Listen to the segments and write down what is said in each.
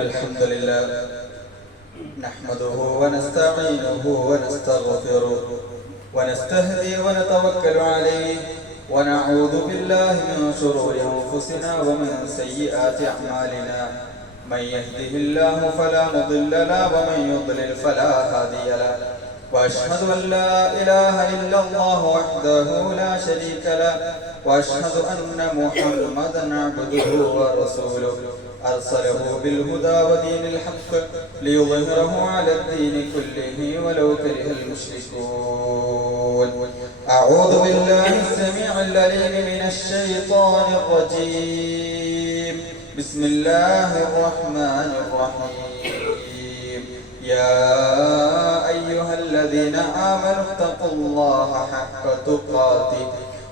الحمد لله. نحمده ونستعينه ونستغفره ونستهدي ونتوكل عليه. ونعوذ بالله من شرور أنفسنا ومن سيئات أعمالنا. من يهده الله فلا مضل له ومن يضلل فلا هادي له. وأشهد أن لا إله إلا الله وحده لا شريك له. وأشهد أن محمدا عبده ورسوله. أرسله بالهدى ودين الحق ليظهره على الدين كله ولو كره المشركون. أعوذ بالله السميع العليم من الشيطان الرجيم. بسم الله الرحمن الرحيم. يا أيها الذين آمنوا اتقوا الله حق تقاته.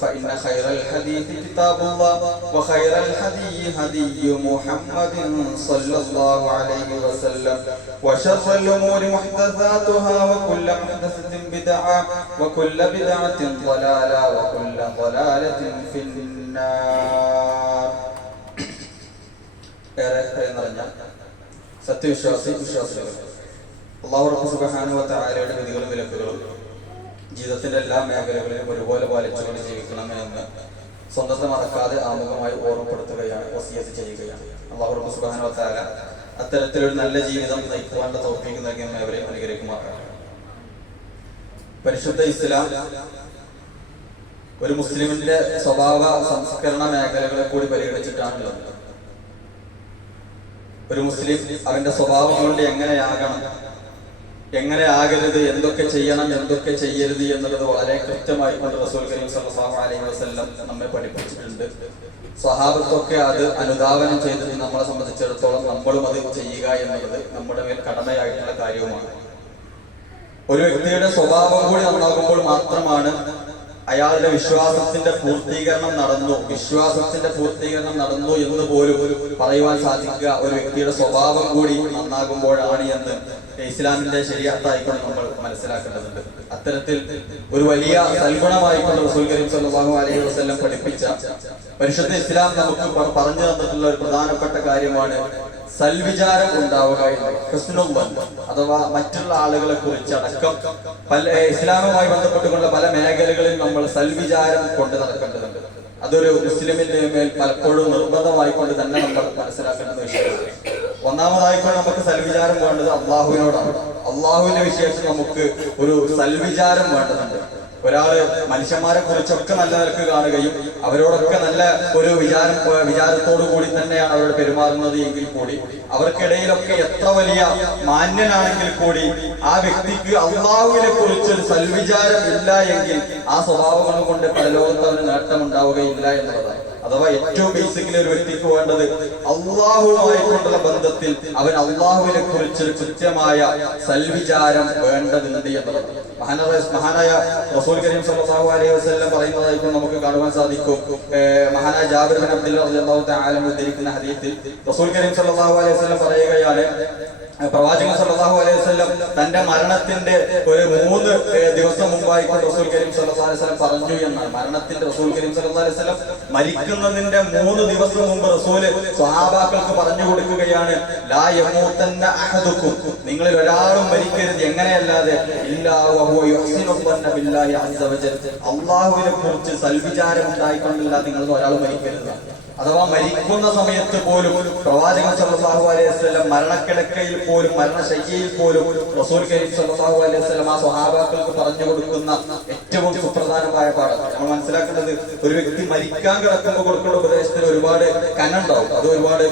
فإن خير الحديث كتاب الله وخير الهدي هدي محمد صلى الله عليه وسلم وشر الأمور محدثاتها وكل محدثة بدعة وكل بدعة ضلالة وكل ضلالة في النار ഏറെ ഭയം നിറഞ്ഞ സത്യവിശ്വാസി വിശ്വാസികൾ അള്ളാഹു റബ്ബ് സുബ്ഹാനഹു വതആലയുടെ വിധികളും വിലക്കുകളും ജീവിതത്തിന്റെ എല്ലാ മേഖലകളിലും ഒരുപോലെ പാലിച്ചുകൊണ്ട് ജീവിക്കണം എന്ന് സ്വന്തത്തെ മറക്കാതെ ആമുഖമായി ഓർമ്മപ്പെടുത്തുകയാണ് വസിയത്ത് ചെയ്യുകയാണ്. അള്ളാഹു റബ്ബ് സുബ്ഹാനഹു വതആല അത്തരത്തിലൊരു നല്ല ജീവിതം നയിക്കുവാനുള്ള തൗഫീഖ് നൽകിയ അവരെ അനുഗ്രഹിക്കുമാറാണ്. പരിശുദ്ധ ഇസ്ലാം ഒരു മുസ്ലിമിന്റെ സ്വഭാവ സംസ്കരണ മേഖലകളെ കൂടി പരിഗണിച്ചിട്ടാണുള്ളത്. ഒരു മുസ്ലിം അവന്റെ സ്വഭാവം കൊണ്ട് എങ്ങനെയാകണം എങ്ങനെ ആകരുത് എന്തൊക്കെ ചെയ്യണം എന്തൊക്കെ ചെയ്യരുത് എന്നുള്ളത് വളരെ കൃത്യമായി കൊണ്ട് റസൂൽ കരീം സല്ലല്ലാഹു അലൈഹി വസല്ലം നമ്മെ പഠിപ്പിച്ചിട്ടുണ്ട്. സ്വഹാബത്തൊക്കെ അത് അനുധാവനം ചെയ്തിട്ട് നമ്മളെ സംബന്ധിച്ചിടത്തോളം നമ്മളും അത് ചെയ്യുക എന്നുള്ളത് നമ്മുടെ മേൽ കടമയായിട്ടുള്ള കാര്യവുമാണ്. ഒരു വ്യക്തിയുടെ സ്വഭാവം കൂടി നന്നാകുമ്പോൾ മാത്രമാണ് അയാളുടെ വിശ്വാസത്തിന്റെ പൂർത്തീകരണം നടന്നു. വിശ്വാസത്തിന്റെ പൂർത്തീകരണം നടന്നു എന്ന് പോലും പറയുവാൻ സാധിക്കുക. ഒരു വ്യക്തിയുടെ സ്വഭാവം കൂടി നന്നാകുമ്പോഴാണ് എന്ന് ഇസ്ലാമിന്റെ ശരിയാത്തായിക്കൊണ്ട് നമ്മൾ മനസ്സിലാക്കേണ്ടതുണ്ട്. അത്തരത്തിൽ ഒരു വലിയ സൽഗുണമായിക്കൊണ്ട് റസൂൽ കരീം അലൈഹി പഠിപ്പിച്ച പരിശുദ്ധ ഇസ്ലാം നമുക്ക് പറഞ്ഞു തന്നിട്ടുള്ള ഒരു പ്രധാനപ്പെട്ട കാര്യമാണ് സൽവിചാരം ഉണ്ടാവുക ഹുസ്നുൽ അഥവാ മറ്റുള്ള ആളുകളെ കുറിച്ച് അടക്കം. പല ഇസ്ലാമുമായി ബന്ധപ്പെട്ടുകൊണ്ടുള്ള പല മേഖലകളിൽ നമ്മൾ സൽവിചാരം കൊണ്ട് നടക്കേണ്ടതുണ്ട്. അതൊരു മുസ്ലിമിന്റെ മേൽ പലപ്പോഴും നിർബന്ധമായിക്കൊണ്ട് തന്നെ നമ്മൾ മനസ്സിലാക്കേണ്ട വിഷയമാണ്. ഒന്നാമതായിക്കൊണ്ട് നമുക്ക് സൽവിചാരം വേണ്ടത് അള്ളാഹുവിനോടാണ്. അള്ളാഹുവിന്റെ വിശേഷം നമുക്ക് ഒരു സൽവിചാരം വേണ്ടതുണ്ട്. ഒരാൾ മനുഷ്യന്മാരെ കുറിച്ചൊക്കെ നല്ല നിലയ്ക്ക് കാണുകയും അവരോടൊക്കെ നല്ല ഒരു വിചാരം വിചാരത്തോടു കൂടി തന്നെയാണ് അവരോട് പെരുമാറുന്നത് എങ്കിൽ കൂടി അവർക്കിടയിലൊക്കെ എത്ര വലിയ മാന്യനാണെങ്കിൽ കൂടി ആ വ്യക്തിക്ക് അള്ളാഹുവിനെ കുറിച്ച് ഒരു സൽവിചാരം ഇല്ല എങ്കിൽ ആ സ്വഭാവങ്ങൾ കൊണ്ട് പരലോകത്ത് അവന് നേട്ടമുണ്ടാവുകയില്ല എന്നുള്ളതാണ്. അഥവാ ഏറ്റവും ബേസിക്കലി ഒരു വ്യക്തിക്ക് വേണ്ടത് അള്ളാഹുമായിട്ടുള്ള ബന്ധത്തിൽ അവൻ അള്ളാഹുവിനെ കുറിച്ച് കൃത്യമായ സൽവിചാരം വേണ്ടതുണ്ട് എന്നുള്ളത്. മഹാനായ മഹാനായ റസൂൽ കരീം സല്ലല്ലാഹു അലൈഹി വസല്ലം പറയുന്നതായിരിക്കും നമുക്ക് കാണുവാൻ സാധിക്കും. മഹാനായ ജാബിർ ബിൻ അബ്ദുല്ലാഹ് റളിയല്ലാഹു തആല ഉദ്ധരിക്കുന്ന ഹദീസിൽ റസൂൽ കരീം സല്ലല്ലാഹു അലൈഹി വസല്ലം പറയുകയാണ് പ്രവാചകൻ സല്ലല്ലാഹു അലൈഹി വസല്ലം തന്റെ മരണത്തിന്റെ ഒരു മൂന്ന് ദിവസം മുമ്പായിക്കൊണ്ട് റസൂൽ കരീം സല്ലല്ലാഹു അലൈഹി വസല്ലം പറഞ്ഞു എന്നാണ്. മരണത്തിന്റെ റസൂൽ കരീം സല്ലല്ലാഹു അലൈഹി വസല്ലം മരിക്കുന്നതിന്റെ മൂന്ന് ദിവസം മുമ്പ് റസൂൽ സ്വഹാബാക്കൾക്ക് പറഞ്ഞു കൊടുക്കുകയാണ് ലാ യമൂതന്ന അഹദുക്കും. നിങ്ങളിൽ ഒരാളും മരിക്കരുത്. എങ്ങനെയല്ലാതെ? അള്ളാഹുവിനെ കുറിച്ച് സൽവിചാരം ഉണ്ടായിക്കൊണ്ടല്ല നിങ്ങൾ ഒരാൾ മരിക്കരുത്. അഥവാ മരിക്കുന്ന സമയത്ത് പോലും പ്രവാചകൻ സല്ലല്ലാഹു അലൈഹി വസല്ലം മരണക്കിടക്കയിൽ പോലും മരണശയ്യയിൽ പോലും റസൂൽ കരീം സല്ലല്ലാഹു അലൈഹി വസ്ലം ആ സ്വഹാബാക്കൾക്ക് പറഞ്ഞു കൊടുക്കുന്ന ഏറ്റവും സുപ്രധാനമായ പാഠം. നമ്മൾ മനസ്സിലാക്കുന്നത് ഒരു വ്യക്തി മരിക്കാൻ കിടക്കുമ്പോൾ കൊടുക്കേണ്ട ഉപദേശത്തിന് ഒരുപാട് കനുണ്ടാവും അത് ഒരുപാട്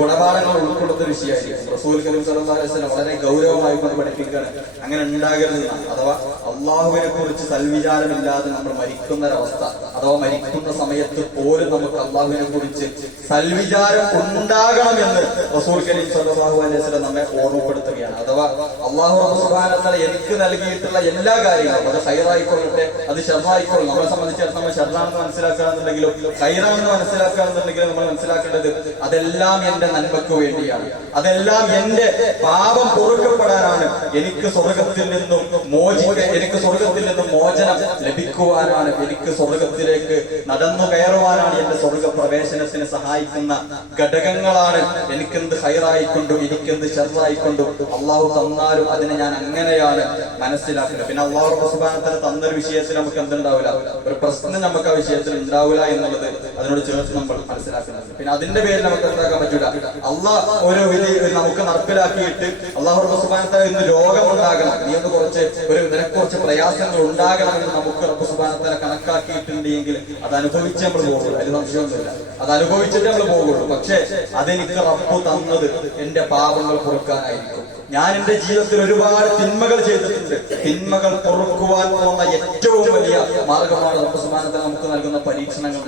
ഗുണപാഠങ്ങൾ ഉൾക്കൊള്ളുന്ന ഒരു വിഷയമായിരിക്കും. റസൂൽ കരീം സല്ലല്ലാഹു അലൈഹി വസല്ലം വളരെ ഗൗരവമായി കൊണ്ട് പഠിപ്പിക്കുകയാണ്. അങ്ങനെ ഉണ്ടാകരുത് അഥവാ അള്ളാഹുവിനെ കുറിച്ച് സൽവിചാരമില്ലാതെ നമ്മൾ മരിക്കുന്ന ഒരവസ്ഥ അഥവാ മരിക്കുന്ന സമയത്ത് പോലും നമുക്ക് അള്ളാഹുവിനെ കുറിച്ച് സൽവിചാരം ഉണ്ടാകണമെന്ന് റസൂൽ കരീം സല്ലല്ലാഹു അലൈഹി നമ്മെ ഓർമ്മപ്പെടുത്തുകയാണ്. അഥവാ അള്ളാഹു സുബ്ഹാനഹു എനിക്ക് നൽകിയിട്ടുള്ള എല്ലാ കാര്യങ്ങളും അത് ഹൈറായിക്കൊള്ളട്ടെ അത് ഷർറായിക്കൊള്ളും നമ്മളെ സംബന്ധിച്ചിടത്തോളം നമ്മൾ ഷർറാണെന്ന് മനസ്സിലാക്കുകയാണെന്നുണ്ടെങ്കിലും ഹൈറാണെന്ന് മനസ്സിലാക്കുകയാണെന്നുണ്ടെങ്കിലും നമ്മൾ മനസ്സിലാക്കേണ്ടത് അതെല്ലാം എന്റെ നന്മയ്ക്ക് വേണ്ടിയാണ്. അതെല്ലാം എന്റെ പാപം പൊറുക്കപ്പെടാനാണ്. എനിക്ക് സ്വർഗത്തിൽ നിന്നും മോചിക്ക എനിക്ക് സ്വർഗത്തിൽ നിന്നും മോചനം ലഭിക്കുവാനാണ്. എനിക്ക് സ്വർഗത്തിലേക്ക് നടന്നു കയറുവാനാണ് എന്റെ സ്വർഗ പ്രവേശനത്തിന് സഹായിക്കുന്ന ഘടകങ്ങളാണ് എനിക്കെന്ത് ഹൈറായിക്കൊണ്ടും എനിക്കെന്ത് ചെറുതായിക്കൊണ്ടും അള്ളാഹു തന്നാലും അതിനെ ഞാൻ അങ്ങനെയാണ് മനസ്സിലാക്കുന്നത്. പിന്നെ അള്ളാഹു റബ്ബുസ്ബാനത്തിന് തന്നൊരു വിഷയത്തിൽ നമുക്ക് എന്തുണ്ടാവില്ല? ഒരു പ്രശ്നം നമുക്ക് ആ വിഷയത്തിൽ ഉണ്ടാവില്ല എന്നുള്ളത് അതിനോട് ചേർത്ത് നമ്മൾ മനസ്സിലാക്കുന്നത് പിന്നെ അതിന്റെ പേരിൽ നമുക്ക് എന്താക്കാൻ പറ്റൂല? അള്ളാഹ് ഓരോ വിധി നമുക്ക് നടപ്പിലാക്കിയിട്ട് അള്ളാഹു റബ്ബുസ്ബാനത്തെ ഇന്ന് രോഗം ഉണ്ടാകണം നീ ഒന്ന് കുറച്ച് ഒരു നിനക്ക് കുറച്ച് പ്രയാസങ്ങൾ ഉണ്ടാകണമെന്ന് നമുക്ക് റബ്ബുസ്ബാനത്തെ കണക്കാക്കിയിട്ടുണ്ട് കണക്കാക്കിയിട്ടുണ്ടെങ്കിൽ അത് അനുഭവിച്ച് നമ്മൾ പോകുള്ളൂ അതിൽ സംശയമൊന്നുമില്ല. അത് അനുഭവിച്ചിട്ട് നമ്മൾ പോകുള്ളൂ. പക്ഷേ അതെനിക്ക് റബ്ബ് തന്നത് എന്റെ പാപങ്ങൾ പൊറുക്കാനായിരിക്കും. ഞാൻ എന്റെ ജീവിതത്തിൽ ഒരുപാട് തിന്മകൾ ചെയ്തിട്ടുണ്ട്. തിന്മകൾ പൊറുക്കുവാൻ പോകുന്ന ഏറ്റവും വലിയ മാർഗമാണ് റബ്ബ് സുബ്ഹാനഹു നമുക്ക് നൽകുന്ന പരീക്ഷണങ്ങൾ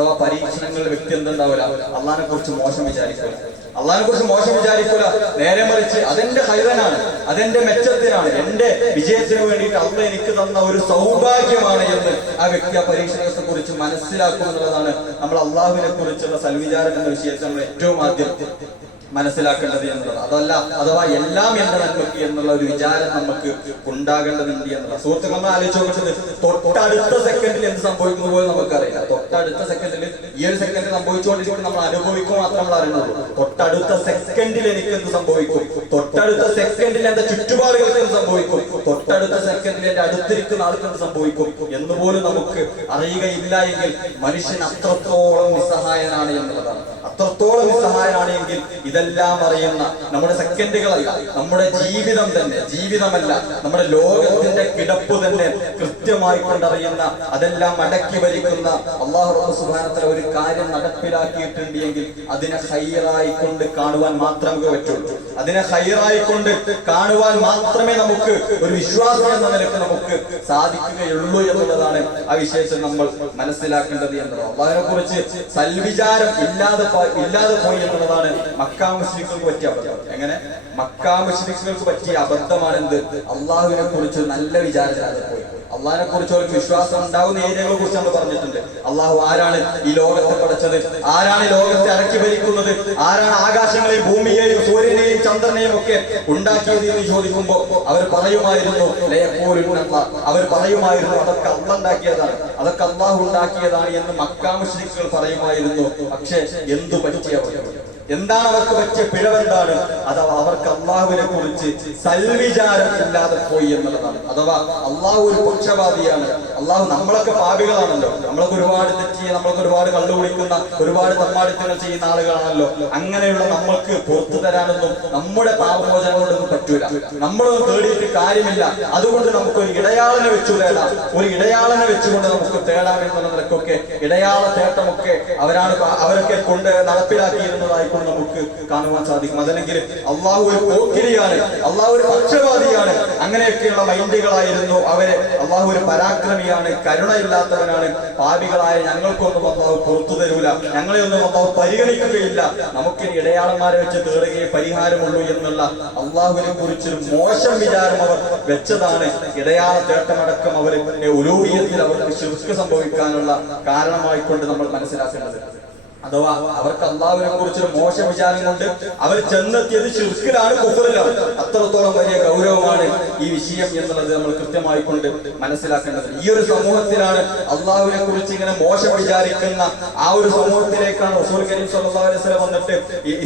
അഥവാ പരീക്ഷണങ്ങൾ വ്യക്തി എന്തുണ്ടാവില്ല അള്ളഹാനെ കുറിച്ച് മോശം വിചാരിക്കൂല. അള്ളഹാനെ കുറിച്ച് മോശം വിചാരിക്കൂല. നേരെ മറിച്ച് അതെന്റെ ഹൈതനാണ് അതെന്റെ മെച്ചത്തിനാണ് എന്റെ വിജയത്തിന് വേണ്ടിയിട്ട് അള്ള എനിക്ക് തന്ന ഒരു സൗഭാഗ്യമാണ് എന്ന് ആ വ്യക്തി ആ പരീക്ഷണത്തെ കുറിച്ച് മനസ്സിലാക്കുക എന്നുള്ളതാണ് നമ്മൾ അള്ളാഹുവിനെ കുറിച്ചുള്ള സൽവിചാരം എന്ന വിഷയത്തിൽ നമ്മൾ ഏറ്റവും ആദ്യം മനസ്സിലാക്കേണ്ടത് എന്നുള്ളത്. അതല്ല അഥവാ എല്ലാം എന്റെ നന്മയ്ക്ക് എന്നുള്ള ഒരു വിചാരം നമുക്ക് ഉണ്ടാകേണ്ടതുണ്ട് എന്നുള്ള സുഹൃത്തുക്കൾ നമ്മൾ ആലോചിച്ച് നോക്കുന്നത് തൊട്ടടുത്ത സെക്കൻഡിൽ എന്ത് സംഭവിക്കുന്നത് പോലും നമുക്കറിയില്ല. തൊട്ടടുത്ത സെക്കൻഡിൽ ഈ ഒരു സെക്കൻഡിൽ സംഭവിച്ചുകൊണ്ടിരിക്കുന്നത് നമ്മൾ അനുഭവിക്കുക മാത്രം നമ്മൾ അറിയുന്നുള്ളൂ. തൊട്ടടുത്ത സെക്കൻഡിൽ എനിക്ക് എന്ത് സംഭവിക്കും? തൊട്ടടുത്ത സെക്കൻഡിൽ എന്റെ ചുറ്റുപാടുകൾക്ക് എന്ത് സംഭവിക്കും? തൊട്ടടുത്ത സെക്കൻഡിൽ എന്റെ അടുത്തിരിക്കുന്ന ആൾക്ക് എന്ത് സംഭവിക്കും? എന്ന് പോലും നമുക്ക് അറിയുകയില്ല എങ്കിൽ മനുഷ്യൻ അത്രത്തോളം നിസ്സഹായനാണ് എന്നുള്ളതാണ്. അത്രത്തോളം നിസ്സഹായനാണ് എങ്കിൽ ഇതെല്ലാം അറിയുന്ന നമ്മുടെ സെക്കൻഡുകളല്ല നമ്മുടെ ജീവിതം തന്നെ ജീവിതമല്ല നമ്മുടെ ലോകത്തിന്റെ കിടപ്പ് തന്നെ കൃത്യമായി കൊണ്ടറിയുന്ന അതെല്ലാം അടക്കി വരിക്കുന്ന അള്ളാഹു സുബ്ഹാനഹു ഒരു കാര്യം നടപ്പിലാക്കിയിട്ടുണ്ട് എങ്കിൽ അതിനെ ഹൈറായി കൊണ്ട് കാണുവാൻ മാത്രമേ പറ്റുള്ളൂ അതിനെ ഹൈറായി കൊണ്ട് കാണുവാൻ മാത്രമേ നമുക്ക് ഒരു വിശ്വാസം എന്ന നിലയ്ക്ക് നമുക്ക് സാധിക്കുകയുള്ളൂ എന്നുള്ളതാണ് ആ വിശേഷം നമ്മൾ മനസ്സിലാക്കേണ്ടത് എന്നുള്ളത്. അള്ളാഹിനെ കുറിച്ച് സൽവിചാരം ഇല്ലാതെ ഇല്ലാതെ പോയി എന്നുള്ളതാണ് മക്കാ മുസ്ലിങ്ങൾക്ക് പറ്റിയ അബദ്ധം. എങ്ങനെ? മക്കാ മുസ്ലിങ്ങൾക്ക് പറ്റിയ അബദ്ധമാണ് എന്ത് അള്ളാഹുവിനെ കുറിച്ച് നല്ല വിചാരമില്ലാതെ അള്ളാഹിനെ കുറിച്ച് അവർക്ക് വിശ്വാസം ഉണ്ടാവുന്ന ഏരിയകളെ കുറിച്ച് നമ്മൾ പറഞ്ഞിട്ടുണ്ട്. അള്ളാഹു ആരാണ് ഈ ലോകത്തെ പടച്ചത്? ആരാണ് ലോകത്തെ അടക്കി ഭരിക്കുന്നത്? ആരാണ് ആകാശങ്ങളെയും ഭൂമിയെയും സൂര്യനെയും ചന്ദ്രനെയും ഒക്കെ ഉണ്ടാക്കിയത് എന്ന് ചോദിക്കുമ്പോ അവർ പറയുമായിരുന്നു. അവർ പറയുമായിരുന്നു അതൊക്കെ അള്ള ഉണ്ടാക്കിയതാണ്. അതൊക്കെ അള്ളാഹു ഉണ്ടാക്കിയതാണ് എന്ന് മക്കാമുഷ്രിക്കുകൾ പറയുമായിരുന്നു. പക്ഷെ എന്തു പറ്റിയ എന്താണ് അവർക്ക് പറ്റിയ പിഴവെന്താണ്? അഥവാ അവർക്ക് അള്ളാഹുവിനെ കുറിച്ച് സൽവിചാരം ഇല്ലാതെ പോയി എന്നുള്ളതാണ്. അഥവാ അള്ളാഹു ഒരു പക്ഷപാതിയാണ് അള്ളാഹു നമ്മളൊക്കെ പാപികളാണല്ലോ. നമ്മളൊക്കെ ഒരുപാട് തെറ്റി നമ്മളൊക്കെ ഒരുപാട് കള്ളു കുടിക്കുന്ന ഒരുപാട് തമ്മാടിത്തങ്ങൾ ചെയ്യുന്ന ആളുകളാണല്ലോ. അങ്ങനെയുള്ള നമ്മൾക്ക് പുറത്തു തരാനൊന്നും നമ്മുടെ പാപമോചനം കൊണ്ടൊന്നും പറ്റൂല. നമ്മളൊന്നും തേടിയിട്ട് കാര്യമില്ല. അതുകൊണ്ട് നമുക്ക് ഒരു ഇടയാളനെ വെച്ചു തേടാം. ഒരു ഇടയാളനെ വെച്ചുകൊണ്ട് നമുക്ക് തേടാം എന്നുള്ള നിലക്കൊക്കെ ഇടയാള തേട്ടമൊക്കെ അവരാണ് അവരൊക്കെ കൊണ്ട് നടപ്പിലാക്കിയിരുന്നതായിക്കൊണ്ട് നമുക്ക് കാണുവാൻ സാധിക്കും. അതല്ലെങ്കിൽ അള്ളാഹു ഒരു പോക്കിരിയാണ് അള്ളാഹു ഒരു പക്ഷപാതിയാണ്. അങ്ങനെയൊക്കെയുള്ള മൈൻഡുകളായിരുന്നു അവരെ. അള്ളാഹു ഒരു പരാക്രമിയാണ് കരുണയില്ലാത്തവനാണ് പാപികളായ ഞങ്ങൾക്കൊന്നും അള്ളാഹു പുറത്തു തരൂല. ഞങ്ങളെ ഒന്നും അള്ളാഹു പരിഗണിക്കുകയില്ല. നമുക്കിനി ഇടയാളന്മാരെ വെച്ച് തേടുകയെ പരിഹാരമുള്ളൂ എന്നുള്ള അള്ളാഹുവിനെ കുറിച്ചൊരു മോശം വിചാരം അവർ വെച്ചതാണ്. ഇടയാള തേട്ടമടക്കം അവർ ഉലൂഹിയത്തിൽ അവർക്ക് ശുഷ്ക സംഭവിക്കാനുള്ള കാരണമായിക്കൊണ്ട് നമ്മൾ മനസ്സിലാക്കേണ്ടത്. അഥവാ അവർക്ക് അള്ളാഹുവിനെ കുറിച്ച് മോശം വിചാരം കൊണ്ട് അവർ ചെന്നെത്തിയത് ശിർക്കിലാണ് കുഫറിലാണ്. അത്രത്തോളം വലിയ ഗൗരവമാണ് ഈ വിഷയം എന്നുള്ളത് നമ്മൾ കൃത്യമായി കൊണ്ട് മനസ്സിലാക്കേണ്ടത്. ഈ ഒരു സമൂഹത്തിലാണ് അള്ളാഹുവിനെ കുറിച്ച് ഇങ്ങനെ മോശം വിചാരിക്കുന്ന ആ ഒരു സമൂഹത്തിലേക്കാണ് റസൂൽ കരീം സല്ലല്ലാഹു അലൈഹി വസല്ലം വന്നിട്ട്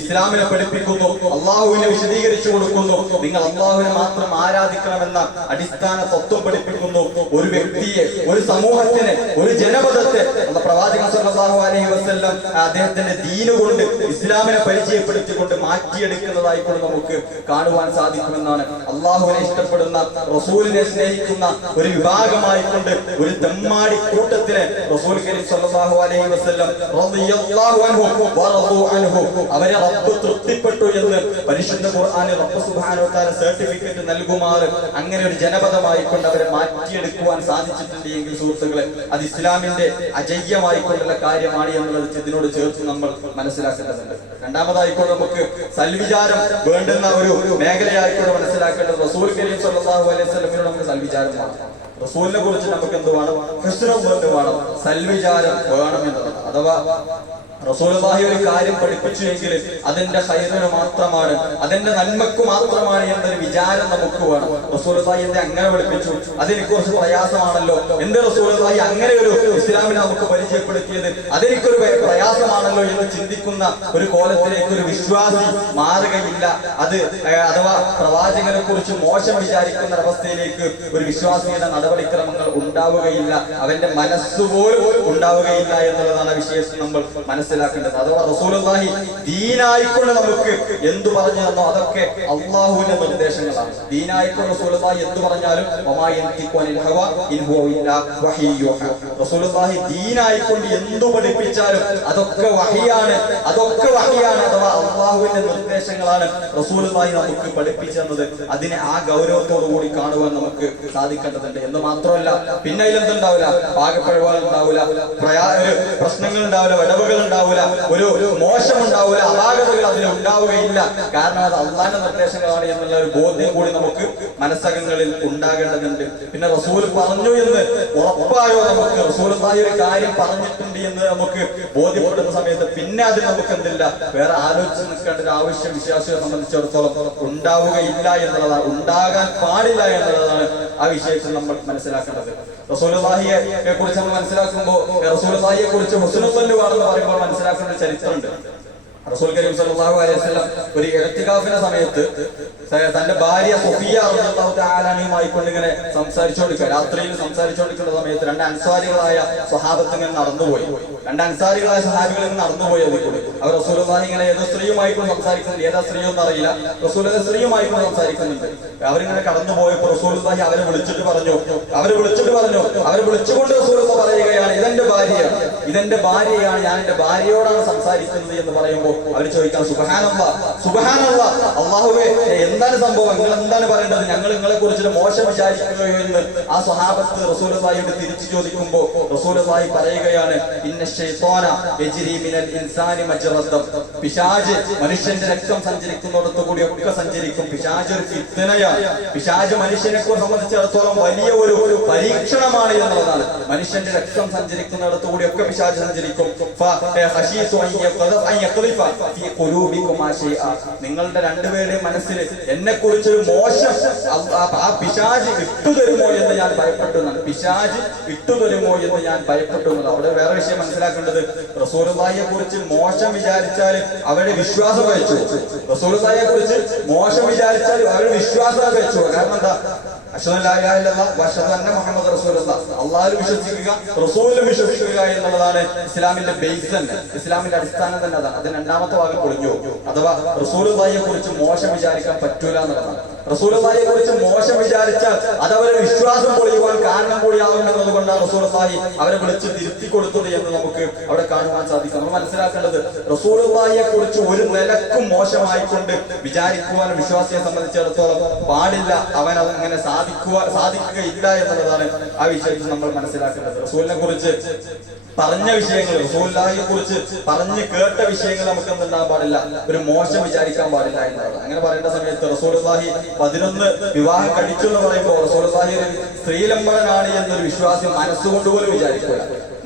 ഇസ്ലാമിനെ പഠിപ്പിക്കുന്നു അള്ളാഹുവിനെ വിശദീകരിച്ചു കൊടുക്കുന്നു. നിങ്ങൾ അള്ളാഹുവിനെ മാത്രം ആരാധിക്കണമെന്ന അടിസ്ഥാന തത്വം പഠിപ്പിക്കുന്നു. ഒരു വ്യക്തിയെ ഒരു സമൂഹത്തിനെ ഒരു ജനപദത്തെ പ്രവാചകൻ സല്ലല്ലാഹു അലൈഹി വസല്ലം അദ്ദേഹത്തിന്റെ ദീന് കൊണ്ട് ഇസ്ലാമിനെ പരിചയപ്പെടുത്തിക്കൊണ്ട് മാറ്റിയെടുക്കുന്നതായിക്കൊണ്ട് നമുക്ക് കാണുവാൻ സാധിക്കുമെന്നാണ് അള്ളാഹുവിനെ ഇഷ്ടപ്പെടുന്ന റസൂലിനെ സ്നേഹിക്കുന്ന ഒരു വിഭാഗമായിക്കൊണ്ട് ഒരു തെമ്മാടി കൂട്ടത്തിനെ റസൂൽ സല്ലല്ലാഹു അലൈഹി വസല്ലം റളിയല്ലാഹു അൻഹു അൻഹു. അവരെ റബ്ബ് തൃപ്തിപ്പെട്ടു എന്ന് പരിശുദ്ധ ഖുർആനിൽ റബ്ബ് സുബ്ഹാനഹു തആല സർട്ടിഫിക്കറ്റ് നൽകുമാറ് അങ്ങനെ ഒരു ജനപദമായിക്കൊണ്ട് അവരെ മാറ്റിയെടുക്കുവാൻ സാധിച്ചിട്ടുണ്ട് എങ്കിൽ സുഹൃത്തുക്കളെ അത് ഇസ്ലാമിന്റെ അജയ്യമായിക്കൊണ്ടുള്ള കാര്യമാണ് എന്നുള്ളത് ഇതിനോട് ചേർത്ത് നമ്മൾ മനസ്സിലാക്കേണ്ടതുണ്ട്. രണ്ടാമതായിക്കൊണ്ട് നമുക്ക് സൽവിചാരം വേണ്ടുന്ന ഒരു മേഖലയായിക്കൂടെ മനസ്സിലാക്കേണ്ടത് റസൂൽ കരീം സല്ലല്ലാഹു അലൈഹി വസല്ലമിനോട് നമുക്ക് സൽവിചാരം റസൂലിനെ കുറിച്ച് നമുക്ക് എന്ത് വേണം? ഹുസ്നം വേണം സൽവിചാരം വേണം എന്നുള്ളത്. അഥവാ റസൂലുള്ളാഹി ഒരു കാര്യം പഠിപ്പിച്ചു എങ്കിൽ അതിന്റെ ഹൈറിന് മാത്രമാണ് അതിന്റെ നന്മക്ക് മാത്രമാണ് എന്നൊരു വിചാരം നമുക്ക് വേണം. റസൂലുള്ളാഹി എന്നെ അങ്ങനെ പഠിപ്പിച്ചു. അതെനിക്ക് കുറച്ച് പ്രയാസമാണല്ലോ. എന്ത് റസൂലുള്ളാഹി അങ്ങനെ ഒരു ഇസ്ലാമിനെ നമുക്ക് പരിചയപ്പെടുത്തിയത്? അതെനിക്കൊരു പ്രയാസമാണല്ലോ എന്ന് ചിന്തിക്കുന്ന ഒരു കോലത്തിലേക്ക് ഒരു വിശ്വാസി മാറുകയില്ല. അത് അഥവാ പ്രവാചകനെ കുറിച്ച് മോശം വിചാരിക്കുന്ന അവസ്ഥയിലേക്ക് ഒരു വിശ്വാസിയുടെ നടപടിക്രമങ്ങൾ ഉണ്ടാവുകയില്ല. അവന്റെ മനസ്സുപോലും ഉണ്ടാവുകയില്ല എന്നുള്ളതാണ് വിശേഷം നമ്മൾ മനസ്സിലാക്കേണ്ടത്. അഥവാ റസൂലുള്ളാഹി ദീനായിക്കൊണ്ട് നമുക്ക് എന്തു പറഞ്ഞു തന്നോ അതൊക്കെ അള്ളാഹുവിന്റെ നിർദ്ദേശങ്ങളാണ്. ദീനായിക്കൊണ്ട് റസൂലുള്ളാഹി എന്തു പറഞ്ഞാലും. റസൂലുള്ളാഹി ദീനായിക്കൊണ്ട് എന്തു പഠിപ്പിച്ചാലും അതൊക്കെ വഹിയാണ് അതൊക്കെ വഹിയാണ് അഥവാ അള്ളാഹുവിന്റെ നിർദ്ദേശങ്ങളാണ് റസൂലുള്ളാഹി നമുക്ക് പഠിപ്പിച്ചു തന്നത് അതിനെ ആ ഗൗരവത്തോടു കൂടി കാണുവാൻ നമുക്ക് സാധിക്കേണ്ടതുണ്ട് എന്ന് മാത്രമല്ല പിന്നെ അതിലെന്തുണ്ടാവില്ല? പാകപ്പിഴവുകൾ ഉണ്ടാവില്ല പ്രയാ പ്രശ്നങ്ങൾ ഉണ്ടാവില്ല വിടവുകൾ ഉണ്ടാവില്ല ഒരു മോശം ഉണ്ടാവില്ല അപാകതകൾ അതിൽ ഉണ്ടാവുകയില്ല. കാരണം അത് അള്ളാന്റെ നിർദ്ദേശങ്ങളാണ് എന്നുള്ള ഒരു ബോധ്യം കൂടി നമുക്ക് മനസ്സകങ്ങളിൽ ഉണ്ടാകേണ്ടതുണ്ട്. പിന്നെ റസൂൽ പറഞ്ഞു എന്ന് ഉറപ്പായോ നമുക്ക്? റസൂൽ ഒരു കാര്യം പറഞ്ഞിട്ടുണ്ട് എന്ന് നമുക്ക് ബോധ്യപ്പെടുന്ന സമയത്ത് പിന്നെ അത് നമുക്ക് എന്തില്ല വേറെ ആലോചിച്ച് നിൽക്കേണ്ട ഒരു ആവശ്യം വിശ്വാസിയെ സംബന്ധിച്ചിടത്തോളം ഉണ്ടാവുകയില്ല എന്നുള്ളതാണ്. ഉണ്ടാകാൻ പാടില്ല എന്നുള്ളതാണ് ആ വിഷയത്തിൽ നമ്മൾ മനസ്സിലാക്കേണ്ടത്. റസൂലുള്ളാഹിയെ കുറിച്ച് നമ്മൾ മനസ്സിലാക്കുമ്പോൾ റസൂലുള്ളാഹിയെ കുറിച്ച് മുസ്ലിം ആണെന്ന് പറയുമ്പോൾ മനസ്സിലാക്കേണ്ട ചരിത്രമുണ്ട്. റസൂൽ കരീം സല്ലല്ലാഹു അലൈഹി വസല്ലം ഒരു ഇർത്തികാഫിന്റെ സമയത്ത് തന്റെ ഭാര്യ സുഫിയ റളിയല്ലാഹു തആല അൻഹയുമായി കൊണ്ട് ഇങ്ങനെ സംസാരിച്ചുകൊണ്ടിരിക്കുക രാത്രിയിൽ സംസാരിച്ചുകൊണ്ടിരിക്കുന്ന സമയത്ത് രണ്ട് അൻസാരികളായ സ്വഹാബത്ത് ഇങ്ങനെ നടന്നുപോയി. രണ്ട് അൻസാരികളായ സഹാബികൾ ഇന്ന് നടന്നുപോയി അതിൽ കൂടി. അവർ റസൂലുള്ളാഹി ഇങ്ങനെ ഏതോ സ്ത്രീയുമായിട്ടും സംസാരിക്കുന്നുണ്ട് ഏതാ സ്ത്രീയോ എന്ന് അറിയില്ല സ്ത്രീയുമായിട്ടും സംസാരിക്കുന്നുണ്ട്. അവരിങ്ങനെ കടന്നുപോയപ്പോൾ റസൂലുള്ളാഹി അവരെ വിളിച്ചിട്ട് പറഞ്ഞു അവരെ വിളിച്ചിട്ട് പറഞ്ഞു അവരെ വിളിച്ചുകൊണ്ട് റസൂലുള്ളാഹി പറയുകയാണ് ഇതെന്റെ ഭാര്യയാണ് ഇതെന്റെ ഭാര്യയാണ് ഞാൻ എന്റെ ഭാര്യയോടാണ് സംസാരിക്കുന്നത് എന്ന് പറയുമ്പോൾ അവർ ചോദിക്കാൻ സുബഹാനല്ല സുബഹാനല്ല അള്ളാഹുവേ എന്താണ് സംഭവം? നിങ്ങൾ എന്താണ് പറയേണ്ടത്? ഞങ്ങൾ നിങ്ങളെ കുറിച്ച് മോശം വിചാരിക്കുകയോ എന്ന് ആ സ്വഹാബത്ത് റസൂലുള്ളാഹിയോട് തിരിച്ചു ചോദിക്കുമ്പോൾ റസൂലുള്ളാഹി പറയുകയാണ് ഇന്ന പിശാച് മനുഷ്യന്റെ രക്തം സഞ്ചരിക്കുന്നിടത്തു കൂടി ഒക്കെ സഞ്ചരിക്കും. പിശാജ് ഒരു ഫിത്തനയാണ്. പിശാജ് മനുഷ്യനെ സംബന്ധിച്ചിടത്തോളം വലിയ ഒരു പരീക്ഷണമാണ് എന്നുള്ളതാണ്. മനുഷ്യന്റെ രക്തം സഞ്ചരിക്കുന്നിടത്തു കൂടി ഒക്കെ പിശാജ് സഞ്ചരിക്കും. നിങ്ങളുടെ രണ്ടുപേരുടെയും മനസ്സിൽ എന്നെ കുറിച്ചൊരു മോശം ആ- പിശാജ് ഇട്ടുതരുമോ എന്ന് ഞാൻ ഭയപ്പെട്ടു പിശാജ് ഇട്ടുതരുമോ എന്ന് ഞാൻ ഭയപ്പെട്ടു അവിടെ വേറെ വിഷയം മനസ്സിലാക്കേണ്ടത് റസൂലുള്ളാഹിയെ കുറിച്ച് മോശം വിചാരിച്ചാൽ അവരുടെ വിശ്വാസം വെച്ചു. റസൂലുള്ളാഹിയെ കുറിച്ച് മോശം വിചാരിച്ചാൽ അവരുടെ വിശ്വാസം വെച്ചു. കാരണം എന്താ? മുഹമ്മദ് വിശ്വസിക്കുക റസൂലിനെ വിശ്വസിക്കുക എന്നുള്ളതാണ് ഇസ്ലാമിന്റെ ബേസ് തന്നെ. ഇസ്ലാമിന്റെ അടിസ്ഥാനം തന്നെ അതാണ്. അത് രണ്ടാമത്തെ ഭാഗം പൊളിഞ്ഞു. അഥവാ റസൂലുള്ളാഹിയെ കുറിച്ച് മോശം വിചാരിക്കാൻ പറ്റൂല എന്നുള്ളതാണ്. റസൂലുള്ളാഹിയെ കുറിച്ച് മോശം വിചാരിച്ചാൽ അത് അവരുടെ വിശ്വാസം പൊളിയുവാൻ കാരണം കൂടിയാവും എന്നതുകൊണ്ടാണ് റസൂലുള്ളാഹി അവരെ വിളിച്ച് തിരുത്തി കൊടുത്തത് എന്ന് നമുക്ക് അവിടെ കാണുവാൻ സാധിക്കും. മനസ്സിലാക്കേണ്ടത് റസൂലുള്ളാഹിയെ കുറിച്ച് ഒരു നിലക്കും മോശമായിക്കൊണ്ട് വിചാരിക്കുവാൻ വിശ്വാസിയെ സംബന്ധിച്ചിടത്തോളം പാടില്ല അവൻ അങ്ങനെ സാധിക്കുവാൻ സാധിക്കുകയില്ല എന്നുള്ളതാണ് ആ വിഷയത്തിൽ നമ്മൾ മനസ്സിലാക്കേണ്ടത്. റസൂലിനെ കുറിച്ച് പറഞ്ഞ വിഷയങ്ങൾ റസൂലിനെ കുറിച്ച് പറഞ്ഞ് കേട്ട വിഷയങ്ങൾ നമുക്ക് എന്തുണ്ടാകാൻ പാടില്ല ഒരു മോശം വിചാരിക്കാൻ പാടില്ല എന്നുള്ളത്. അങ്ങനെ പറയേണ്ട സമയത്ത് റസൂലുള്ളാഹി പതിനൊന്ന് വിവാഹം കഴിച്ചു എന്ന് പറയുമ്പോൾ റസൂലുള്ളാഹി ഒരു സ്ത്രീലംബടനാണ് എന്നൊരു വിശ്വാസി മനസ്സുകൊണ്ട് പോലും വിചാരിക്കുക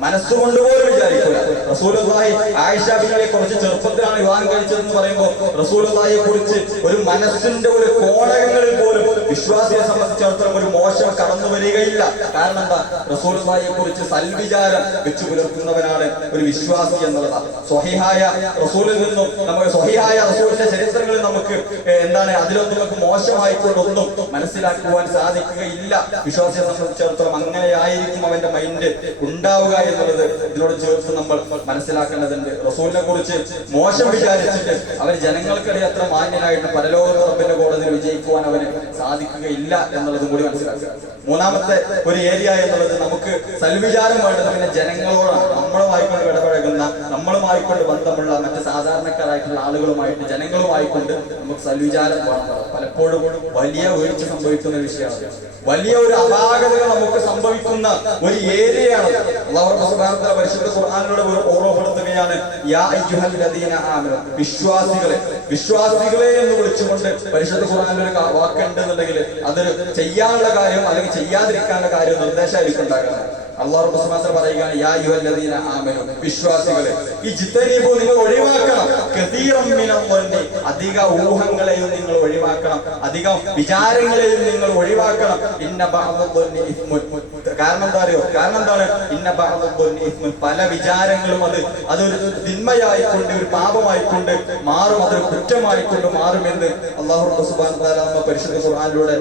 മനസ്സുകൊണ്ട് പോലും വിചാരിക്കുക റസൂലുള്ളാഹി ആയിഷ ബിബിയെ കുറച്ച് ചെറുപ്പത്തിലാണ് വിവാഹം കഴിച്ചതെന്ന് പറയുമ്പോൾ റസൂലുള്ളാഹിയെ കുറിച്ച് ഒരു മനസ്സിന്റെ ഒരു കോളകങ്ങളിൽ പോലും വിശ്വാസിയെ സംബന്ധിച്ചിടത്തോളം ഒരു മോശം കടന്നു വരികയില്ല. കാരണം എന്താ? റസൂലുള്ളാഹിയെ കുറിച്ച് സൽവിചാരം വെച്ചു പുലർത്തുന്നവനാണ് ഒരു വിശ്വാസി എന്നുള്ളതാണ്. സ്വഹിഹായ റസൂലിൽ നിന്നും നമുക്ക് സ്വഹിഹായ റസൂലിന്റെ ചരിത്രങ്ങളിൽ നമുക്ക് എന്താണ് അതിലൊന്നും നമുക്ക് മോശമായിക്കൊണ്ടൊന്നും മനസ്സിലാക്കുവാൻ സാധിക്കുകയില്ല. വിശ്വാസിയെ സംബന്ധിച്ചിടത്തോളം അങ്ങനെയായിരിക്കും അവന്റെ മൈൻഡ് ഉണ്ടാവുക എന്നുള്ളത് ഇതിനോട് ചേർത്ത് നമ്മൾ മനസ്സിലാക്കേണ്ടതുണ്ട്. റസൂലിനെ കുറിച്ച് മോശം വിചാരിച്ചിട്ട് അവർ ജനങ്ങൾക്കിടയിൽ അത്ര മാന്യനായിട്ട് പരലോക റബ്ബിന്റെ കോടതിയിൽ വിജയിക്കുവാൻ അവന് സാധിക്കുകയില്ല എന്നുള്ളതും കൂടി മനസ്സിലാക്കുക. മൂന്നാമത്തെ ഒരു ഏരിയ എന്നുള്ളത് നമുക്ക് സൽവിചാരം വേണ്ടത് പിന്നെ ജനങ്ങളോടാണ് നമ്മളുമായിക്കൊണ്ട് ഇടപഴകുന്ന നമ്മളുമായിക്കൊണ്ട് ബന്ധമുള്ള മറ്റ് സാധാരണക്കാരായിട്ടുള്ള ആളുകളുമായിട്ട് ജനങ്ങളുമായിക്കൊണ്ട് നമുക്ക് സൽവിചാരം വേണം പലപ്പോഴും വലിയ വീഴ്ച സംഭവിക്കുന്ന വിഷയമാണ്. വലിയ ഒരു അപാകതകൾ നമുക്ക് സംഭവിക്കുന്ന ഒരു ഏരിയയാണ്. അള്ളാഹു സുബ്ഹാനഹു വ പരിശുദ്ധ ഖുർആനിലൂടെ ഓർ- ഓർമ്മപ്പെടുത്തുകയാണ് വിശ്വാസികളെ. വിശ്വാസികളെ എന്ന് വിളിച്ചുകൊണ്ട് പരിശുദ്ധ ഖുർആാനിൽ ഒരു വാക്കുണ്ടെന്നുണ്ടെങ്കിൽ അതൊരു ചെയ്യാനുള്ള കാര്യം അല്ലെങ്കിൽ ചെയ്യാതിരിക്കാനുള്ള കാര്യം നിർദ്ദേശമായിരിക്കും ഉണ്ടാകുന്നത് അള്ളാഹു സുബ്ഹാനഹു പറയുകയാണ് യാ അയ്യുഹൽ ലദീന ആമനു വിശ്വാസികളെ ഈ ജിത്തനീബു നിങ്ങൾ ഒഴിവാക്കണം. കതീറം മിനൽ വന്നി അധിക ഊഹങ്ങളെയും നിങ്ങൾ ഒഴിവാക്കണം. അധികം വിചാരങ്ങളെയും നിങ്ങൾ ഒഴിവാക്കണം. ഇന്ന ബഅദുദ്ദുന്നി ഇസ്മുൻ. കാരണം എന്താ അറിയോ? കാരണം എന്താണ്? ഇന്ന ബഅദുദ്ദുന്നി ഇസ്മുൻ. പല വിചാരങ്ങളും അത് അതൊരു തിന്മയായിക്കൊണ്ട് ഒരു പാപമായിക്കൊണ്ട് മാറും അതൊരു കുറ്റമായിക്കൊണ്ട് മാറുമെന്ന് അള്ളാഹു നമ്മെ പരിശുദ്ധ ഖുർആനിലൂടെ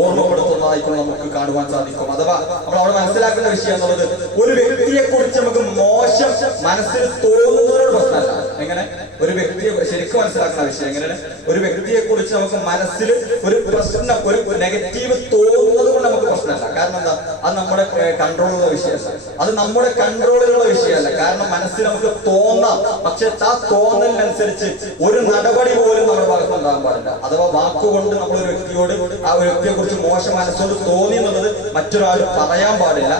ഓർമ്മപ്പെടുത്തുന്നതായിക്കൊണ്ട് നമുക്ക് കാണുവാൻ സാധിക്കും. അഥവാ നമ്മൾ അവിടെ മനസ്സിലാക്കുന്ന വിഷയം എന്നുള്ളത് ഒരു വ്യക്തിയെ കുറിച്ച് നമുക്ക് മോശം മനസ്സിൽ തോന്നുന്നതിനോട് പ്രശ്നമല്ല. എങ്ങനെ? ഒരു വ്യക്തിയെ ശരിക്കും മനസ്സിലാക്കുന്ന വിഷയം എങ്ങനെയാണ്? ഒരു വ്യക്തിയെ കുറിച്ച് നമുക്ക് മനസ്സിൽ ഒരു പ്രശ്നം ഒരു നെഗറ്റീവ് തോന്നുന്നത് കൊണ്ട് നമുക്ക് പ്രശ്നമല്ല. കാരണം എന്താ? അത് നമ്മുടെ കൺട്രോളുള്ള വിഷയമല്ല. അത് നമ്മുടെ കൺട്രോളിലുള്ള വിഷയമല്ല. കാരണം മനസ്സിൽ നമുക്ക് തോന്നാം. പക്ഷെ ആ തോന്നലിനനുസരിച്ച് ഒരു നടപടി പോലും നമ്മുടെ ഭാഗത്ത് ഉണ്ടാകാൻ പാടില്ല. അഥവാ വാക്കുകൊണ്ട് നമ്മൾ ഒരു വ്യക്തിയോട് ആ വ്യക്തിയെ കുറിച്ച് മോശം മനസ്സോട് തോന്നി എന്നുള്ളത് മറ്റൊരാൾ പറയാൻ പാടില്ല.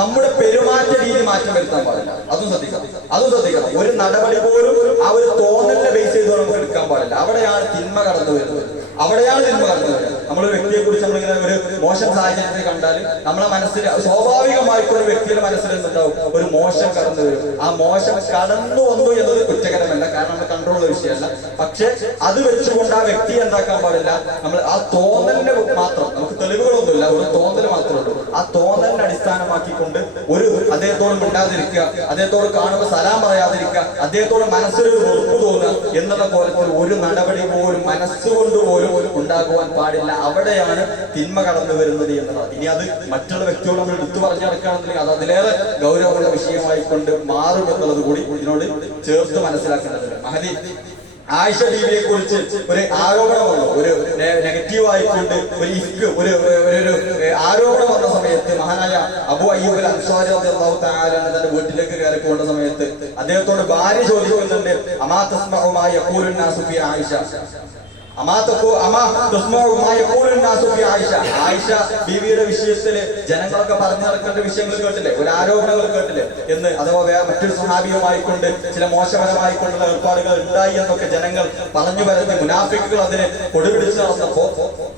നമ്മുടെ പെരുമാറ്റ രീതി മാറ്റം വരുത്താൻ പാടില്ല. അതും ശ്രദ്ധിക്കണം. അതും ശ്രദ്ധിക്കണം. ഒരു നടപടി പോലും ആ ഒരു തോന്നലിനെ ബേസ് ചെയ്ത് നമുക്ക് എടുക്കാൻ പാടില്ല. അവിടെയാണ് തിന്മ കടന്നു വരുന്നത്. അവിടെയാണ് തിന്മ കടന്നു വരുന്നത്. നമ്മളൊരു വ്യക്തിയെ കുറിച്ച് നമ്മളിങ്ങനെ ഒരു മോശം സാഹചര്യത്തിൽ കണ്ടാൽ നമ്മളെ മനസ്സിൽ സ്വാഭാവികമായിട്ട് ഒരു വ്യക്തിയുടെ മനസ്സിൽ എന്തുണ്ടാവും? ഒരു മോശം കടന്നു വരും. ആ മോശം കടന്നു വന്നു എന്നത് കുറ്റകരമല്ല. കാരണം നമ്മൾ കൺട്രോൾ വിഷയമല്ല. പക്ഷെ അത് വെച്ചുകൊണ്ട് ആ വ്യക്തി എന്താക്കാൻ പാടില്ല? നമ്മൾ ആ തോന്നലിന്റെ മാത്രം നമുക്ക് തെളിവുകളൊന്നുമില്ല. ഒരു തോന്നൽ മാത്രമേ ഉള്ളൂ. ആ തോന്നലിനെ അടിസ്ഥാനമാക്കിക്കൊണ്ട് ഒരു അദ്ദേഹത്തോട് മിണ്ടാതിരിക്കുക അദ്ദേഹത്തോട് കാണുമ്പോൾ സലാം പറയാതിരിക്കുക അദ്ദേഹത്തോട് മനസ്സിലൊരു ഉറപ്പ് തോന്നുക എന്നുള്ള കോലത്തിൽ ഒരു നടപടി പോലും മനസ്സുകൊണ്ട് പോലും ഉണ്ടാകുവാൻ പാടില്ല. അവിടെയാണ് തിന്മ കടന്നു വരുന്നത് എന്നുള്ളത്. ഇനി അത് മറ്റുള്ള വ്യക്തിയോട് നമ്മൾ എടുത്തു പറഞ്ഞു നടക്കുകയാണെന്നുണ്ടെങ്കിൽ അത് അതിലേറെ ഗൗരവമുള്ള വിഷയമായിക്കൊണ്ട് മാറും എന്നുള്ളത് കൂടി ഇതിനോട് ചേർത്ത് മനസ്സിലാക്കേണ്ടതുണ്ട്. മഹദി ആയിഷ ബീവിയെ കുറിച്ച് ഒരു ആരോപണമുള്ളൂ ഒരു നെഗറ്റീവ് ആയിക്കൊണ്ട് ഒരു ഇഫ്ക് ഒരു ഒരു ആരോപണം വന്ന സമയത്ത് മഹാനായ അബു അയ്യൂബ് അൻസാരി തന്റെ വീട്ടിലേക്ക് കയറി പോകുന്ന സമയത്ത് അദ്ദേഹത്തോട് ഭാര്യ ചോദിക്കുന്നുണ്ട് അമാ തസ്മഹുമായ ആയിഷ? അമാ അമാ ആയിഷ. ബീവിയുടെ വിഷയത്തിൽ ജനങ്ങളൊക്കെ പറഞ്ഞു നടക്കേണ്ട വിഷയങ്ങൾ കേട്ടില്ലേ? ഒരു ആരോപണങ്ങൾ കേട്ടില്ലേ? എന്ന് അഥവാ വേറെ മറ്റൊരു സഹാബിയുമായിക്കൊണ്ട് ചില മോശപരമായിക്കൊണ്ടുള്ള ഏർപ്പാടുകൾ ഉണ്ടായി എന്നൊക്കെ ജനങ്ങൾ പറഞ്ഞു വരുന്ന മുനാഫിക്കുകൾ അതിനെ കൊടുപിടിച്ച് നടന്നപ്പോ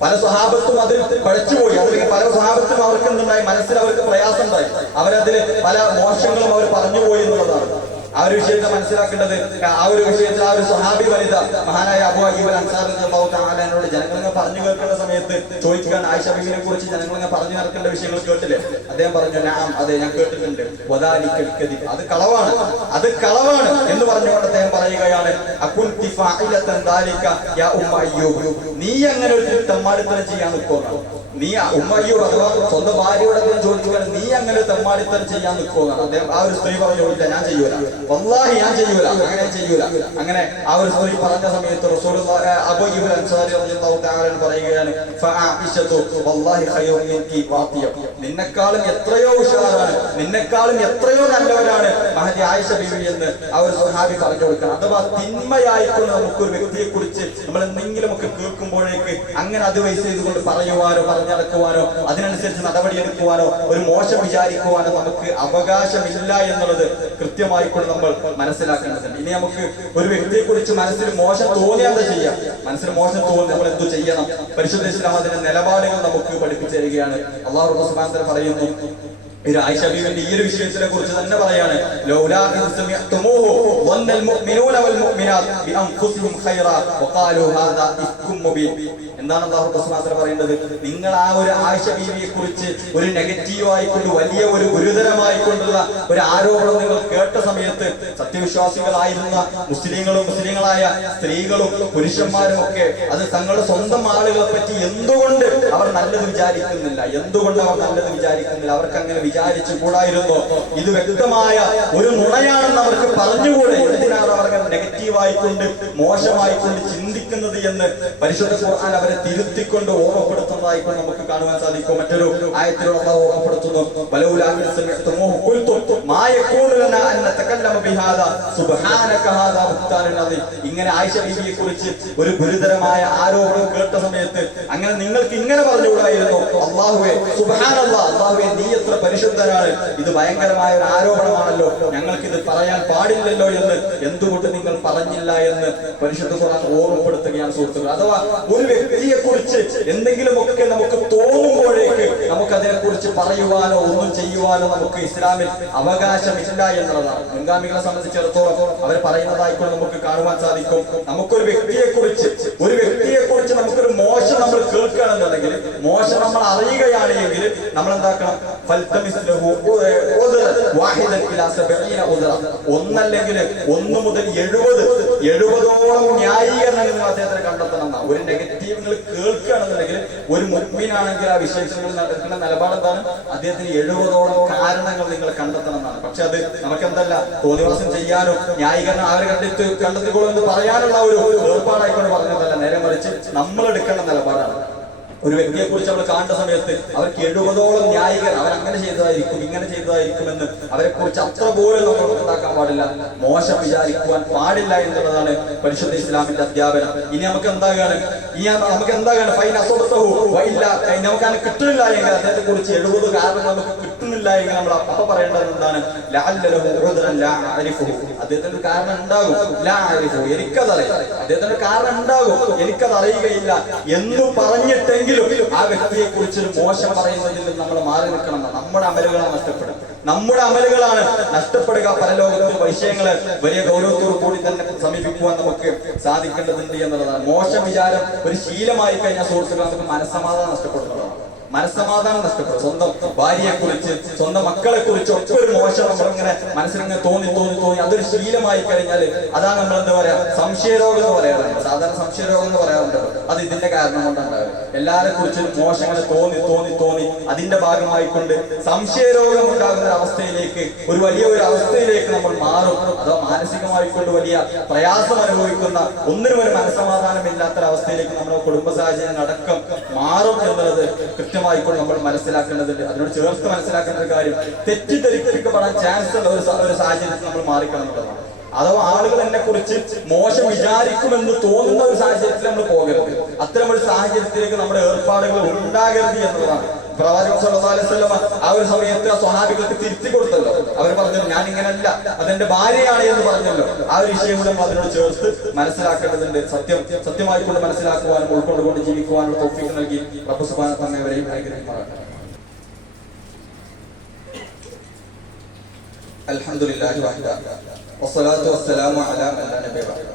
പല സ്വഹാബത്തും അതിൽ പഴച്ചുപോയി. അതിൽ പല സ്വഹാബത്തും അവർക്ക് ഉണ്ടായി മനസ്സിൽ അവർക്ക് പ്രയാസം ഉണ്ടായി അവരതിൽ പല മോശങ്ങളും അവർ പറഞ്ഞുപോയി എന്നുള്ളതാണ്. ആ ഒരു വിഷയത്തെ മനസ്സിലാക്കേണ്ടത് ആ ഒരു വിഷയത്തിൽ ആ ഒരു സ്വഹാബി വനിത മഹാനായ അബു അയ്യൂബ് അൻസാറിനോട് ജനങ്ങളിങ്ങനെ പറഞ്ഞു കേൾക്കേണ്ട സമയത്ത് ചോദിക്കാൻ ആയിഷ ബീവിനെ കുറിച്ച് ജനങ്ങളിങ്ങനെ പറഞ്ഞു നടക്കേണ്ട വിഷയങ്ങൾ കേട്ടില്ലേ? അദ്ദേഹം പറഞ്ഞു ഞാൻ അതെ ഞാൻ കേട്ടിട്ടുണ്ട്. വദാലിക്കൽ കദിബ്." അത് കളവാണ്. അത് കളവാണ് എന്ന് പറഞ്ഞുകൊണ്ട് അദ്ദേഹം പറയുകയാണ് നീ അങ്ങനെ ഒരു തെമ്മാടിത്തരം ചെയ്യാൻ നിൽക്കുന്നു നീ ഉമ്മയ്യോ അഥവാ സ്വന്തം ഭാര്യയോടെ ചോദിച്ചാൽ നീ അങ്ങനെ തെമ്മാടിത്തരം ചെയ്യാൻ നിൽക്കുക അദ്ദേഹം ആ ഒരു സ്ത്രീ പറഞ്ഞു ഇല്ല ഞാൻ ചെയ്യൂല. വല്ലാഹി ഞാൻ ചെയ്യൂല. അങ്ങനെ ചെയ്യൂല. അങ്ങനെ ആ ഒരു സ്ത്രീ പറഞ്ഞ സമയത്ത് അബൂബ് അൻസാരി പറയുകയാണ് വല്ലാഹി നിന്നെക്കാളും എത്രയോ ഉഷാറാണ് നിന്നെക്കാളും എത്രയോ നല്ലവരാണ് മഹതി ആയിഷ ബീവി എന്ന് ആ ഒരു സ്വഹാബി പറഞ്ഞു കൊടുക്കണം. അഥവാ തിന്മയായിക്കൊണ്ട് നമുക്കൊരു വ്യക്തിയെ കുറിച്ച് നമ്മൾ എന്തെങ്കിലുമൊക്കെ കേൾക്കുമ്പോഴേക്ക് അങ്ങനെ അത് വയസ്സ് ചെയ്തുകൊണ്ട് പറയുവാനോ പറഞ്ഞടക്കുവാനോ അതിനനുസരിച്ച് നടപടിയെടുക്കുവാനോ ഒരു മോശം വിചാരിക്കുവാനോ നമുക്ക് അവകാശമില്ല എന്നുള്ളത് കൃത്യമായിക്കൊണ്ട് നമ്മൾ മനസ്സിലാക്കേണ്ടതുണ്ട്. ഇനി നമുക്ക് ഒരു വ്യക്തിയെ കുറിച്ച് മനസ്സിൽ മോശം തോന്നിയാൽ എന്താ ചെയ്യാം? മനസ്സിൽ മോശം തോന്നി നമ്മൾ എന്തു ചെയ്യണം? പരിശുദ്ധ ഇസ്ലാം അതിന്റെ നിലപാടുകൾ നമുക്ക് പഠിപ്പിച്ചു തരികയാണ്. അള്ളാഹു റഹ്മാൻ പറയുന്നു ആയിഷ ഈ ഒരു വിഷയത്തിനെ കുറിച്ച് തന്നെ പറയാണ്. ലൗലാ മുഅ്മിനൂന വൽ മുഅ്മിനാത് ബിഅൻഫുസിഹിം ഖൈറാ വഖാലു ഹാദാ എന്താണ് അല്ലാഹു പറയുന്നത്? നിങ്ങൾ ആ ഒരു ആയിഷ ബീവിയെ കുറിച്ച് ഒരു നെഗറ്റീവ് ആയിക്കൊണ്ട് വലിയ ഒരു ഗുരുതരമായിക്കൊണ്ടുള്ള ഒരു ആരോപണം നിങ്ങൾ കേട്ട സമയത്ത് സത്യവിശ്വാസികളായിരുന്ന മുസ്ലിങ്ങളും മുസ്ലിങ്ങളായ സ്ത്രീകളും പുരുഷന്മാരും ഒക്കെ അത് തങ്ങളുടെ സ്വന്തം ആളുകളെ പറ്റി എന്തുകൊണ്ട് അവർ നല്ലത് വിചാരിക്കുന്നില്ല? എന്തുകൊണ്ട് അവർ നല്ലത് വിചാരിക്കുന്നില്ല? അവർക്ക് അങ്ങനെ വിചാരിച്ചു കൂടായിരുന്നോ. ഇത് വ്യക്തമായ ഒരു നുണയാണെന്ന് അവർക്ക് പറഞ്ഞുകൂടെ? എന്തിനാണ് അവർ നെഗറ്റീവായിക്കൊണ്ട് മോശമായിക്കൊണ്ട് ചിന്തിക്കുന്നത് എന്ന് പരിശുദ്ധ ഖുർആൻ അവരെ തിരുത്തിക്കൊണ്ട് ഓർമ്മപ്പെടുത്തുന്നതായിക്കൊണ്ട് നമുക്ക് കാണുവാൻ സാധിക്കും. മറ്റൊരു ആയത്തിലുള്ള ഓർമ്മപ്പെടുത്തുന്നു. ഇങ്ങനെ ആയിഷ ബീബിയെ കുറിച്ച് ഒരു ഗുരുതരമായ ആരോപണം കേട്ട സമയത്ത് അങ്ങനെ നിങ്ങൾക്ക് ഇങ്ങനെ പറഞ്ഞുകൂടായിരുന്നു. അള്ളാഹുവെ സുബ്ഹാനല്ലാഹ് അള്ളാഹുവെ നീ എത്ര പരിശുദ്ധനാണ് ഇത് ഭയങ്കരമായ ഒരു ആരോപണമാണല്ലോ. ഞങ്ങൾക്ക് ഇത് പറയാൻ പാടില്ലല്ലോ എന്ന് എന്തുകൊണ്ട് നിങ്ങൾ പറഞ്ഞില്ല എന്ന് പരിശുദ്ധ ഖുർആൻ ഓർമ്മപ്പെടുത്തുകയാണ് സുഹൃത്തുക്കൾ അഥവാ ഒരു വ്യക്തിയെ കുറിച്ച് എന്തെങ്കിലുമൊക്കെ നമുക്ക് തോന്നുമ്പോഴേക്ക് നമുക്ക് അതിനെ കുറിച്ച് പറയുവാനോ ഒന്നും ചെയ്യുവാനോ നമുക്ക് ഇസ്ലാമിൽ അവകാശമില്ല എന്നുള്ളതാണ്. മുൻഗാമികളെ സംബന്ധിച്ചിടത്തോളം അവർ പറയുന്നതായിക്കൊണ്ട് നമുക്ക് കാണുവാൻ സാധിക്കും. നമുക്കൊരു വ്യക്തിയെ കുറിച്ച് ഒരു വ്യക്തിയെ കുറിച്ച് നമുക്കൊരു മോശം നമ്മൾ കേൾക്കുകയാണെന്നുണ്ടെങ്കിൽ മോശം നമ്മൾ അറിയുകയാണ് എങ്കിൽ നമ്മൾ എന്താക്കണം. ഒന്നല്ലെങ്കിൽ ഒന്ന് മുതൽ എഴുപത് എഴുപതോളം ന്യായീകരണങ്ങൾ നിങ്ങൾ അദ്ദേഹത്തിന് കണ്ടെത്തണം. ഒരു നെഗറ്റീവ് നിങ്ങൾ കേൾക്കുകയാണെന്നുണ്ടെങ്കിൽ ഒരു മുൻപിനാണെങ്കിൽ ആ വിശേഷങ്ങൾ എടുക്കുന്ന നിലപാട് എന്താണ്? അദ്ദേഹത്തിന് എഴുപതോളം കാരണങ്ങൾ നിങ്ങൾ കണ്ടെത്തണം എന്നാണ്. പക്ഷെ അത് നമുക്ക് എന്തല്ല തോന്നിവാസം ചെയ്യാനോ ന്യായീകരണം ആരെ കണ്ടെത്തി കണ്ടെത്തിക്കോളൂ എന്ന് പറയാനുള്ള ഒരു ഏർപ്പാടായിക്കൊണ്ട് പറഞ്ഞതല്ല. നേരെ മറിച്ച് നമ്മൾ എടുക്കേണ്ട നിലപാടാണ്. ഒരു വ്യക്തിയെ കുറിച്ച് നമ്മൾ കാണുന്ന സമയത്ത് അവർക്ക് എഴുപതോളം ന്യായികർ അവർ അങ്ങനെ ചെയ്തതായിരിക്കും ഇങ്ങനെ ചെയ്തതായിരിക്കും എന്ന് അവരെ കുറിച്ച് അത്ര പോലും നമ്മൾ ഉണ്ടാക്കാൻ പാടില്ല. മോശം വിചാരിക്കുവാൻ പാടില്ല എന്നുള്ളതാണ് പരിശുദ്ധ ഇസ്ലാമിന്റെ അധ്യാപനം. ഇനി നമുക്ക് എന്താകാണ്? ഇനി നമുക്ക് എന്താകാണ്? ഫൈൻ വൈല്ല. നമുക്ക് അങ്ങനെ കിട്ടുന്നില്ല എങ്കിൽ അദ്ദേഹത്തെ കുറിച്ച് എഴുപത് കാരണം നമുക്ക് കിട്ടുന്നില്ല എങ്കിൽ നമ്മൾ അപ്പൊ പറയേണ്ടത് എന്താണ്? അദ്ദേഹത്തിന്റെ കാരണം ഉണ്ടാകും. എനിക്കതറിയാം. അദ്ദേഹത്തിന് ഒരു കാരണം ഉണ്ടാകും. എനിക്കത് അറിയുകയില്ല എന്ന് പറഞ്ഞിട്ടെങ്കിലും ആ വ്യക്തിയെ കുറിച്ച് മോശം പറയുന്നതിൽ നിന്ന് നമ്മൾ മാറി നിൽക്കണം. നമ്മുടെ അമലുകളാണ് നഷ്ടപ്പെടുക നമ്മുടെ അമലുകളാണ് നഷ്ടപ്പെടുക. പരലോകത്ത് വിഷയങ്ങളെ വലിയ ഗൗരവത്തോടു കൂടി തന്നെ സമീപിക്കുവാൻ നമുക്ക് സാധിക്കേണ്ടതുണ്ട് എന്നുള്ളതാണ്. മോശം വിചാരം ഒരു ശീലമായി കഴിഞ്ഞാൽ സുഹൃത്തുക്കൾ നമുക്ക് മനസ്സമാധാനം നഷ്ടപ്പെടുന്നതാണ് മനസ്സമാധാനം നഷ്ടപ്പെടും. സ്വന്തം ഭാര്യയെ കുറിച്ച് സ്വന്തം മക്കളെ കുറിച്ച് ഒക്കെ ഒരു മോശം നമ്മളിങ്ങനെ മനസ്സിലിങ്ങനെ തോന്നി തോന്നി തോന്നി. അതൊരു ശീലമായി കഴിഞ്ഞാൽ അതാണ് നമ്മൾ എന്താ പറയാ? സംശയരോഗം എന്ന് പറയാറുണ്ട്. സാധാരണ സംശയരോഗം എന്ന് പറയാറുണ്ട്. അത് ഇതിന്റെ കാരണം കൊണ്ടുണ്ടാകും എല്ലാരെ കുറിച്ചും മോശങ്ങളെ തോന്നി തോന്നി തോന്നി. അതിന്റെ ഭാഗമായി ഭാഗമായിക്കൊണ്ട് സംശയരോഗം ഉണ്ടാകുന്ന ഒരു അവസ്ഥയിലേക്ക് ഒരു വലിയ ഒരു അവസ്ഥയിലേക്ക് നമ്മൾ മാറും. അതോ മാനസികമായി കൊണ്ട് വലിയ പ്രയാസം അനുഭവിക്കുന്ന ഒന്നിനും ഒരു മനസ്സമാധാനം ഇല്ലാത്തൊരവസ്ഥയിലേക്ക് നമ്മുടെ കുടുംബ സാഹചര്യം അടക്കം മാറും എന്നുള്ളത് കൃത്യമായിക്കൊണ്ട് നമ്മൾ മനസ്സിലാക്കേണ്ടതുണ്ട്. അതിനോട് ചേർത്ത് മനസ്സിലാക്കേണ്ട ഒരു കാര്യം തെറ്റിദ്ധരിക്കപ്പെടാൻ ചാൻസ് ഉള്ള ഒരു ഒരു സാഹചര്യത്തിൽ നമ്മൾ മാറിക്കണം എന്നുള്ളതാണ്. അഥവാ ആളുകൾ എന്നെ കുറിച്ച് മോശം വിചാരിക്കുമെന്ന് തോന്നുന്ന ഒരു സാഹചര്യത്തിൽ നമ്മൾ പോകരുത്. അത്തരം ഒരു സാഹചര്യത്തിലേക്ക് നമ്മുടെ ഏർപ്പാടുകൾ ഉണ്ടാകരുത് എന്നുള്ളതാണ്. പ്രവാചകൻ വസല്ലമ ആ ഒരു സമയത്ത് സ്വഹാബികൾക്ക് തിരുത്തി കൊടുത്തല്ലോ. അവർ പറഞ്ഞു ഞാൻ ഇങ്ങനല്ല അതെന്റെ ഭാര്യയാണ് എന്ന് പറഞ്ഞല്ലോ. ആ ഒരു വിഷയം കൂടെ നമ്മൾ അതിനോട് ചേർത്ത് മനസ്സിലാക്കേണ്ടതുണ്ട്. സത്യം സത്യമായിക്കൊണ്ട് മനസ്സിലാക്കുവാനും ഉൾക്കൊണ്ടുകൊണ്ട് ജീവിക്കുവാനുള്ള തോഫിക്ക് നൽകി തആല ഇവരെയും അനുഗ്രഹിക്കുമാറാകട്ടെ. അൽഹംദുലില്ലാഹി വഹദ. വസ്സലാത്തു വസ്സലാമു അലാ മൻ നബിയ ബഅദ.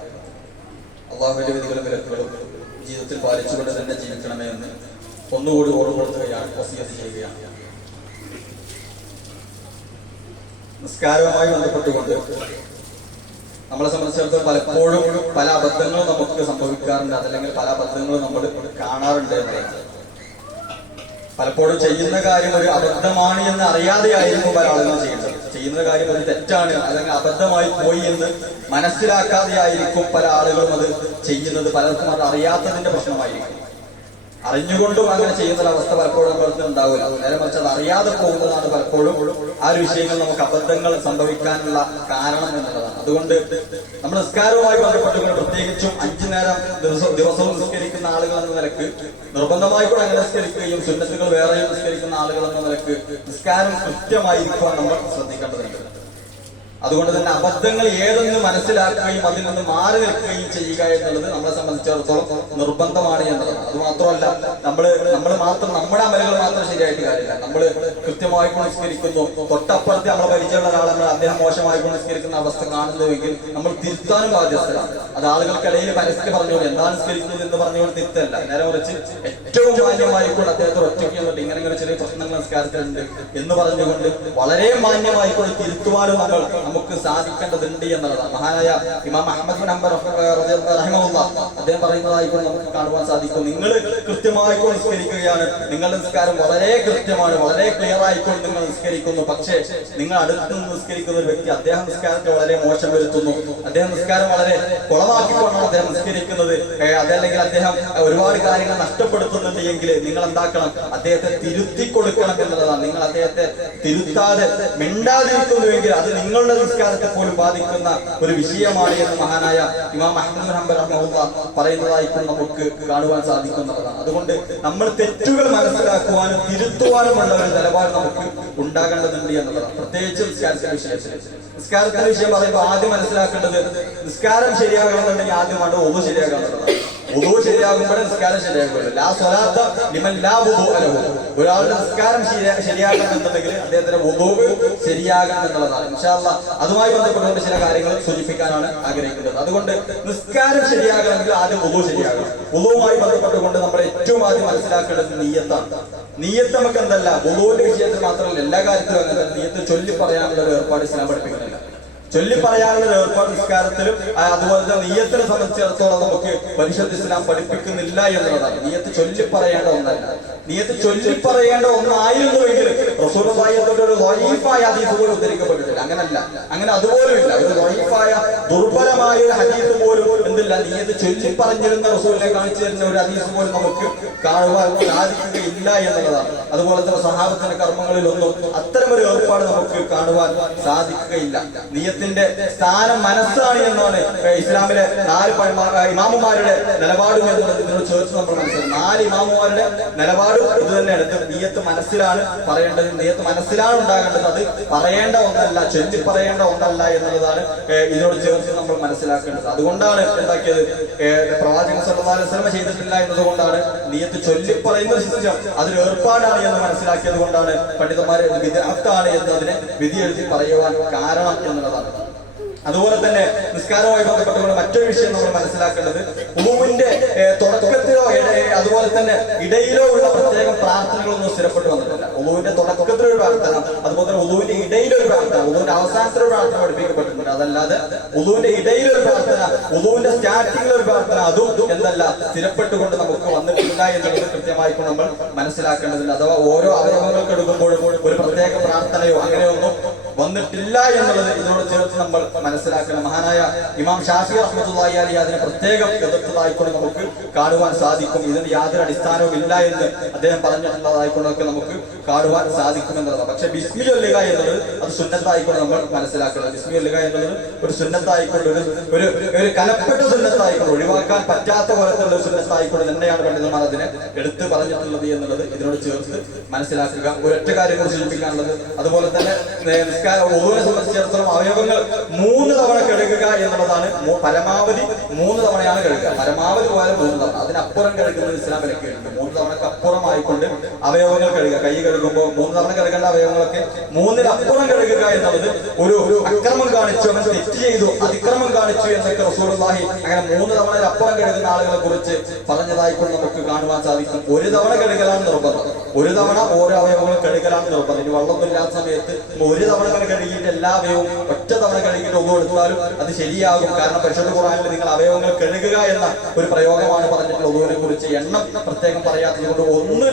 അള്ളാഹുവിന്റെ വിധികളും വിലക്കുകളും ജീവിതത്തിൽ പാലിച്ചുകൊണ്ട് തന്നെ ജീവിക്കണമേ എന്ന് ഒന്നുകൂടി ഓർമ്മപ്പെടുത്തുകയാണ് വസിയത്ത് ചെയ്യുകയാണ് നിസ്കാരവുമായി ബന്ധപ്പെട്ടുകൊണ്ട് നമ്മളെ സംബന്ധിച്ചിടത്തോളം പലപ്പോഴും പല അബദ്ധങ്ങളും നമുക്ക് സംഭവിക്കാറുണ്ട്. അതല്ലെങ്കിൽ പല അബദ്ധങ്ങളും നമ്മൾ കാണാറുണ്ട് പലപ്പോഴും ചെയ്യുന്ന കാര്യം ഒരു അബദ്ധമാണ് എന്ന് അറിയാതെയായിരിക്കും പല ആളുകളും ചെയ്യുന്നത്. ചെയ്യുന്ന കാര്യം ഒരു തെറ്റാണ് അല്ലെങ്കിൽ അബദ്ധമായി പോയി എന്ന് മനസ്സിലാക്കാതെയായിരിക്കും പല ആളുകളും അത് ചെയ്യുന്നത്. പലർക്കും അത് അറിയാത്തതിന്റെ പ്രശ്നമായിരിക്കും. അറിഞ്ഞുകൊണ്ടും അങ്ങനെ ചെയ്യുന്ന അവസ്ഥ പലപ്പോഴും നമ്മൾക്ക് ഉണ്ടാവില്ല. നേരെ മറിച്ച് അത് അറിയാതെ പോകുന്നതാണ് പലപ്പോഴും ആ ഒരു വിഷയങ്ങൾ നമുക്ക് അബദ്ധങ്ങൾ സംഭവിക്കാനുള്ള കാരണം എന്നുള്ളതാണ്. അതുകൊണ്ട് നമ്മൾ നിസ്കാരവുമായി ബന്ധപ്പെട്ടുകൊണ്ട് പ്രത്യേകിച്ചും അഞ്ചു നേരം ദിവസം ദിവസവും നിസ്കരിക്കുന്ന ആളുകൾ എന്ന നിലയ്ക്ക് നിർബന്ധമായി കൂടെ അങ്ങനെ നിസ്കരിക്കുകയും സുന്നത്തുകൾ വേറെയും നിസ്കരിക്കുന്ന ആളുകൾ എന്ന നിലയ്ക്ക് നിസ്കാരം കൃത്യമായിരിക്കുവാൻ നമ്മൾ ശ്രദ്ധിക്കേണ്ടതുണ്ട്. അതുകൊണ്ട് തന്നെ അബദ്ധങ്ങൾ ഏതെന്ന് മനസ്സിലാക്കുകയും അതിൽ നിന്ന് മാറി നിൽക്കുകയും ചെയ്യുക എന്നുള്ളത് നമ്മളെ സംബന്ധിച്ചിടത്തോളം നിർബന്ധമാണ് എന്നുള്ളത്. അത് മാത്രമല്ല നമ്മൾ നമ്മൾ മാത്രം നമ്മുടെ അമലുകൾ മാത്രം ശരിയായിട്ട് കാര്യമില്ല. നമ്മൾ കൃത്യമായി പുനസ്കരിക്കുന്നു. തൊട്ടപ്പുറത്തെ നമ്മളെ പരിചയമുള്ള ആളുകൾ അദ്ദേഹം മോശമായി പുനസ്കരിക്കുന്ന അവസ്ഥ കാണുന്നുവെങ്കിൽ നമ്മൾ തിരുത്താനും ബാധ്യസ്ഥരാണ്. അത് ആളുകൾക്കിടയിൽ പരസ്യം പറഞ്ഞുകൊണ്ട് എന്താണ് നിസ്കരിക്കുന്നത് എന്ന് പറഞ്ഞുകൊണ്ട് തിരുത്തല്ല. നേരെ കുറച്ച് ഏറ്റവും മാന്യമായിക്കൊണ്ട് അദ്ദേഹത്തെ ഒറ്റയ്ക്ക് എന്നിട്ട് ഇങ്ങനെ ഇങ്ങനെ ചെറിയ പ്രശ്നങ്ങൾ നിസ്കാരത്തിലുണ്ട് എന്ന് പറഞ്ഞുകൊണ്ട് വളരെ മാന്യമായിക്കൊണ്ട് തിരുത്തുവാനും നമ്മൾ നമുക്ക് സാധിക്കേണ്ടതുണ്ട് എന്നുള്ളതാണ്. മഹാനായ ഇമാം അഹമ്മദ് ബിൻ റഹിമഹുല്ല അദ്ദേഹം പറയുന്നതായിക്കോട്ടെ നമുക്ക് കാണുവാൻ സാധിക്കും. നിങ്ങൾ കൃത്യമായി നിസ്കരിക്കുകയാണ്. നിങ്ങളുടെ നിസ്കാരം വളരെ കൃത്യമാണ് വളരെ ക്ലിയർ ആയിക്കൊണ്ട് നിങ്ങൾ നിസ്കരിക്കുന്നു. പക്ഷേ നിങ്ങൾ അടുത്ത് നിസ്കരിക്കുന്ന ഒരു വ്യക്തി അദ്ദേഹം നിസ്കാരത്തെ വളരെ മോശം വരുത്തുന്നു. അദ്ദേഹം നിസ്കാരം വളരെ കുളമാക്കിക്കൊണ്ടാണ് അദ്ദേഹം നിസ്കരിക്കുന്നത്. അതല്ലെങ്കിൽ അദ്ദേഹം ഒരുപാട് കാര്യങ്ങൾ നഷ്ടപ്പെടുത്തുന്നുണ്ട് എങ്കിൽ നിങ്ങൾ എന്താക്കണം? അദ്ദേഹത്തെ തിരുത്തി കൊടുക്കണം എന്നുള്ളതാണ്. നിങ്ങൾ അദ്ദേഹത്തെ തിരുത്താതെ മിണ്ടാതിരിക്കുന്നുവെങ്കിൽ അത് നിങ്ങളുടെ നിസ്കാരത്തെ പോലും ബാധിക്കുന്ന ഒരു വിഷയമാണ് എന്ന് മഹാനായ ഇമാം അഹമ്മദ് ഹംബർ പറയുന്നതായിട്ട് നമുക്ക് കാണുവാൻ സാധിക്കുന്നതാണ്. അതുകൊണ്ട് നമ്മൾ തെറ്റുകൾ മനസ്സിലാക്കുവാനും തിരുത്തുവാനുമുള്ള ഒരു നിലപാട് നമുക്ക് ഉണ്ടാകേണ്ടതുണ്ട് എന്നുള്ളതാണ്. പ്രത്യേകിച്ച് നിസ്കാരത്തിന്റെ വിഷയത്തിൽ. നിസ്കാരത്തിന്റെ വിഷയം പറയുമ്പോൾ ആദ്യം മനസ്സിലാക്കേണ്ടത് നിസ്കാരം ശരിയാകണമെന്നുണ്ടെങ്കിൽ ആദ്യമാണ് ഒന്നു ശരിയാകാന്നുള്ളതാണ് ഒന്നു ശരിയാകുമ്പോഴേ നിസ്കാരം ശരിയാകുള്ളൂ ലാ സ്വലാത്ത ലിമൻ ലാ വുദു അലഹു. നിസ്കാരം ശരിയാ- ശരിയാകണമെന്നുണ്ടെങ്കിൽ അദ്ദേഹത്തിന്റെ വുദു ശരിയാകണം എന്നുള്ളതാണ്. ഇൻഷാല്ല അതുമായി ബന്ധപ്പെട്ടുകൊണ്ട് ചില കാര്യങ്ങൾ സൂചിപ്പിക്കാനാണ് ആഗ്രഹിക്കുന്നത്. അതുകൊണ്ട് നിസ്കാരം ശരിയാകണമെങ്കിൽ ആദ്യം വുദൂ ശരിയാകണം. വുദുവുമായി ബന്ധപ്പെട്ടുകൊണ്ട് നമ്മൾ ഏറ്റവും ആദ്യം മനസ്സിലാക്കേണ്ടത് നീയത്താണ്. നീയത്ത് നമുക്ക് എന്തല്ല ഉദുവിന്റെ വിഷയത്തിൽ മാത്രമല്ല എല്ലാ കാര്യത്തിലും അങ്ങനെ നീയത്ത് ചൊല്ലി പറയാനുള്ള ഒരു ഏർപ്പാട് ഇസ്ലാം പഠിപ്പിക്കുന്നില്ല ചൊല്ലി പറയാനുള്ള ഏർപ്പാട് നിസ്കാരത്തിലും അതുപോലെ തന്നെ നീയത്തിനെ സംബന്ധിച്ചിടത്തോളം നമുക്ക് പരിശുദ്ധ ഇസ്ലാം പഠിപ്പിക്കുന്നില്ല എന്നുള്ളതാണ്. നീയത്ത് ചൊല്ലി പറയേണ്ട ഒന്നല്ല. നീയത്ത് ചൊല്ലി പറയേണ്ട ഒന്നായിരുന്നുവെങ്കിൽ പോലും ഉദ്ധരിക്കപ്പെട്ടിട്ടില്ല. അങ്ങനല്ല. അങ്ങനെ അതുപോലും ഇല്ല. ഒരു വൈഫായ ദുർബലമായ ഒരു ഹദീസ് പോലും എന്തില്ല. നീയത്ത് ചൊല്ലി പറഞ്ഞിരുന്ന റസൂലിനെ കാണിച്ചു തരുന്ന ഒരു ഹദീസ് പോലും നമുക്ക് കാണുവാൻ സാധിക്കുകയില്ല എന്നുള്ളതാണ്. അതുപോലെ തന്നെ സഹാബത്തിന്റെ കർമ്മങ്ങളിലൊന്നും ഒന്നും ഒരു ഏർപ്പാട് നമുക്ക് കാണുവാൻ സാധിക്കുകയില്ല. നീയത്തിന്റെ സ്ഥാനം മനസ്സാണ് എന്നാണ് ഇസ്ലാമിലെ നാല് ഇമാമുമാരുടെ നിലപാടും എന്നുള്ളത് ചേർത്ത് നമ്മൾ മനസ്സിലാക്കും നാല് ഇമാമുമാരുടെ നിലപാടും ഇത് തന്നെയാണ്. ഇത് നീയത്ത് മനസ്സിലാണ് പറയേണ്ടത്. നീയത്ത് മനസ്സിലാണ് ഉണ്ടാകേണ്ടത്. അത് പറയേണ്ട ഒന്നല്ല ചൊല്ലി പറയേണ്ട ഒന്നല്ല എന്നുള്ളതാണ് ഇതിനോട് ചേർത്ത് നമ്മൾ മനസ്സിലാക്കേണ്ടത്. അതുകൊണ്ടാണ് എന്താക്കിയത്? പ്രവാചക പ്രവാചകൻ വസല്ലം ചെയ്തിട്ടില്ല എന്നതുകൊണ്ടാണ് നീയത്ത് ചൊല്ലി പറയുന്ന സിസ്റ്റം അതൊരു ഏർപ്പാടാണ് എന്ന് മനസ്സിലാക്കിയത് കൊണ്ടാണ് പണ്ഡിതന്മാരെ വിദഗ്ധാണ് എന്ന് അതിനെ വിധി എഴുതി പറയുവാൻ കാരണം എന്നുള്ളതാണ്. അതുപോലെ തന്നെ നിസ്കാരവുമായി ബന്ധപ്പെട്ടുകൊണ്ട് മറ്റൊരു വിഷയം നമ്മൾ മനസ്സിലാക്കേണ്ടത് ഉമുവിന്റെ തുടക്കത്തിലോ അതുപോലെ തന്നെ ഇടയിലോ ഉള്ള പ്രത്യേക പ്രാർത്ഥനകളൊന്നും സ്ഥിരപ്പെട്ടു വന്നിട്ടില്ല. ഉമുവിന്റെ തുടക്കത്തിലൊരു പ്രാർത്ഥന അതുപോലെ തന്നെ ഉദുവിന്റെ ഇടയിലൊരു പ്രാർത്ഥന ഉദുവിന്റെ അവസാനത്തിലൊരു പ്രാർത്ഥന പഠിപ്പിക്കപ്പെട്ടിട്ടുണ്ട്. അതല്ലാതെ ഉദുവിന്റെ ഇടയിലൊരു പ്രാർത്ഥന ഉദുവിന്റെ സ്റ്റാർട്ടിങ്ങിലൊരു പ്രാർത്ഥന അതും എന്തല്ല സ്ഥിരപ്പെട്ടുകൊണ്ട് നമുക്ക് വന്നിട്ടില്ല എന്നുള്ളത് കൃത്യമായിട്ട് നമ്മൾ മനസ്സിലാക്കേണ്ടതുണ്ട്. അഥവാ ഓരോ അവയവങ്ങൾക്ക് എടുക്കുമ്പോഴും ഒരു പ്രത്യേക പ്രാർത്ഥനയോ അങ്ങനെയൊന്നും വന്നിട്ടില്ല എന്നുള്ളത് ഇതിനോട് ചേർത്ത് നമ്മൾ മനസ്സിലാക്കണം. മഹാനായ ഇമാം ഷാഫി അഹമ്മദ് അതിനെ പ്രത്യേകം എതിർത്തതായിക്കൊണ്ട് നമുക്ക് കാണുവാൻ സാധിക്കും. ഇതിന് യാതൊരു അടിസ്ഥാനവും ഇല്ല എന്ന് അദ്ദേഹം പറഞ്ഞിട്ടുള്ളതായിക്കൊണ്ടൊക്കെ നമുക്ക് കാണുവാൻ സാധിക്കും എന്നുള്ളതാണ്. പക്ഷെ ബിസ്മി ചൊല്ലുക എന്നത് അത് സുന്നത്തായിക്കൊണ്ട് നമ്മൾ മനസ്സിലാക്കണം. ബിസ്മി ചൊല്ലുക എന്നുള്ളത് ഒരു സുന്നത്തായിക്കൊണ്ട് ഒരു ഒരു ഒരു കലപ്പെട്ട സുന്നത്തായിക്കൊണ്ട് ഒഴിവാക്കാൻ പറ്റാത്ത പോലത്തുള്ള സുന്നത്തായിക്കൊണ്ട് തന്നെയാണ് പണ്ഡിതന്മാർ അതിനെ എടുത്തു പറഞ്ഞിട്ടുള്ളത് എന്നുള്ളത് ഇതിനോട് ചേർത്ത് മനസ്സിലാക്കുക. ഒരൊറ്റ കാര്യം സൂചിപ്പിക്കാനുള്ളത് അതുപോലെ തന്നെ ഒതുവിനെ സംബന്ധിച്ചിടത്തോളം അവയവങ്ങൾ മൂന്ന് തവണ കഴുകുക എന്നുള്ളതാണ് പരമാവധി മൂന്ന് തവണയാണ് കഴുകുക. പരമാവധി പോയാലും മൂന്ന് തവണ. അതിനപ്പുറം കഴുകുന്നത് ഇസ്ലാം വിലക്കിയിട്ടുണ്ട്. മൂന്ന് തവണക്ക് അപ്പുറമായിക്കൊണ്ട് അവയവങ്ങൾ കഴുകുക. കൈ കഴുകുമ്പോൾ മൂന്ന് തവണ കഴുകേണ്ട അവയവങ്ങളൊക്കെ മൂന്നിലപ്പുറം കഴുകുക എന്നുള്ളത് ഒരു അക്രമം കാണിച്ചു അവൻ തെറ്റ് ചെയ്തു അതിക്രമം കാണിച്ചു എന്നൊക്കെ റസൂലുള്ളാഹി അങ്ങനെ മൂന്ന് തവണ അപ്പുറം കഴുകുന്ന ആളുകളെ കുറിച്ച് പറഞ്ഞതായിക്കൊണ്ട് നമുക്ക് കാണുവാൻ സാധിക്കും. ഒരു തവണ കഴുകലാണ് നിർബന്ധം. ഒരു തവണ ഓരോ അവയവങ്ങളും കഴുകലാണ് നിർബന്ധം. ഇനി വള്ളമില്ലാത്ത സമയത്ത് ഒരു തവണ കഴുകിയിട്ട് എല്ലാ അവയവവും ഒറ്റ തവണ കഴുകിയിട്ട് ഒന്നും എടുത്താലും അത് ശരിയാകും. കാരണം പരിശുദ്ധ ഖുർആനിൽ നിങ്ങൾ അവയവങ്ങൾ കഴുകുക എന്ന ഒരു പ്രയോഗമാണ് പറഞ്ഞിട്ടുള്ള ഒന്നുവിനെ കുറിച്ച് എണ്ണം പ്രത്യേകം പറയാത്തത് കൊണ്ട് ഒന്ന്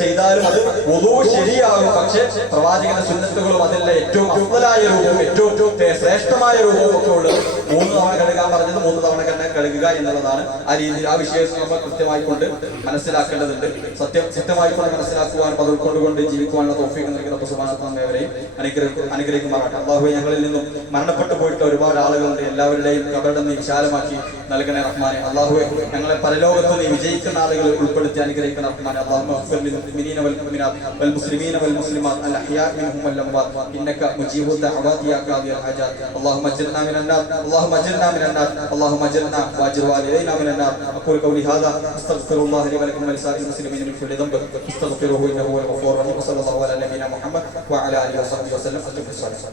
ചെയ്താലും അത് ഒതു ശരിയാകും. പക്ഷെ പ്രവാചകന്റെ സുന്നത്തുകളും അതിലെ ഏറ്റവും കൂടുതലായ രൂപവും ഏറ്റവും ശ്രേഷ്ഠമായ രൂപവും ഒക്കെ ഉള്ളത് മൂന്ന് തവണ കഴുകാൻ പറഞ്ഞത് മൂന്ന് തവണ തന്നെ കഴുകുക എന്നുള്ളതാണ്. ആ രീതിയിൽ ആ വിഷയത്തിൽ നമ്മൾ കൃത്യമായി കൊണ്ട് മനസ്സിലാക്കേണ്ടതുണ്ട്. സത്യം സത്യമായി കൊണ്ട് മനസ്സിലാക്കുവാൻ അത് ഉൾക്കൊണ്ടുകൊണ്ട് ജീവിക്കുവാനുള്ള തോഫിക്ക് നൽകുന്ന സുമാനത്തമ്മവരെയും അനുഗ്രഹിക്കും അനുഗ്രഹിക്കുമാറാട്ടെ അള്ളാഹു ഞങ്ങളിൽ നിന്നും മരണപ്പെട്ടു പോയിട്ട് ഒരുപാട് ആളുകളുണ്ട്. എല്ലാവരുടെയും കബറിടം നീ വിശാലമാക്കി നൽകണേ റഹ്മാനെ. അള്ളാഹു ഞങ്ങളെ പരലോകത്ത് നീ വിജയിക്കുന്ന ആളുകൾ ഉൾപ്പെടുത്തി അനുഗ്രഹിക്കുന്ന റഹ്മാനെ. അള്ളാഹു اللهم اجرنا من النار اللهم اجرنا واجر والدينا من النار. أقول قولي هذا أستغفر الله لي ولكم ولسائر المسلمين من كل ذنب. استغفره إنه هو الغفور الرحيم وصلى الله على نبينا محمد وعلى آله وصحبه وسلم. أجمعين.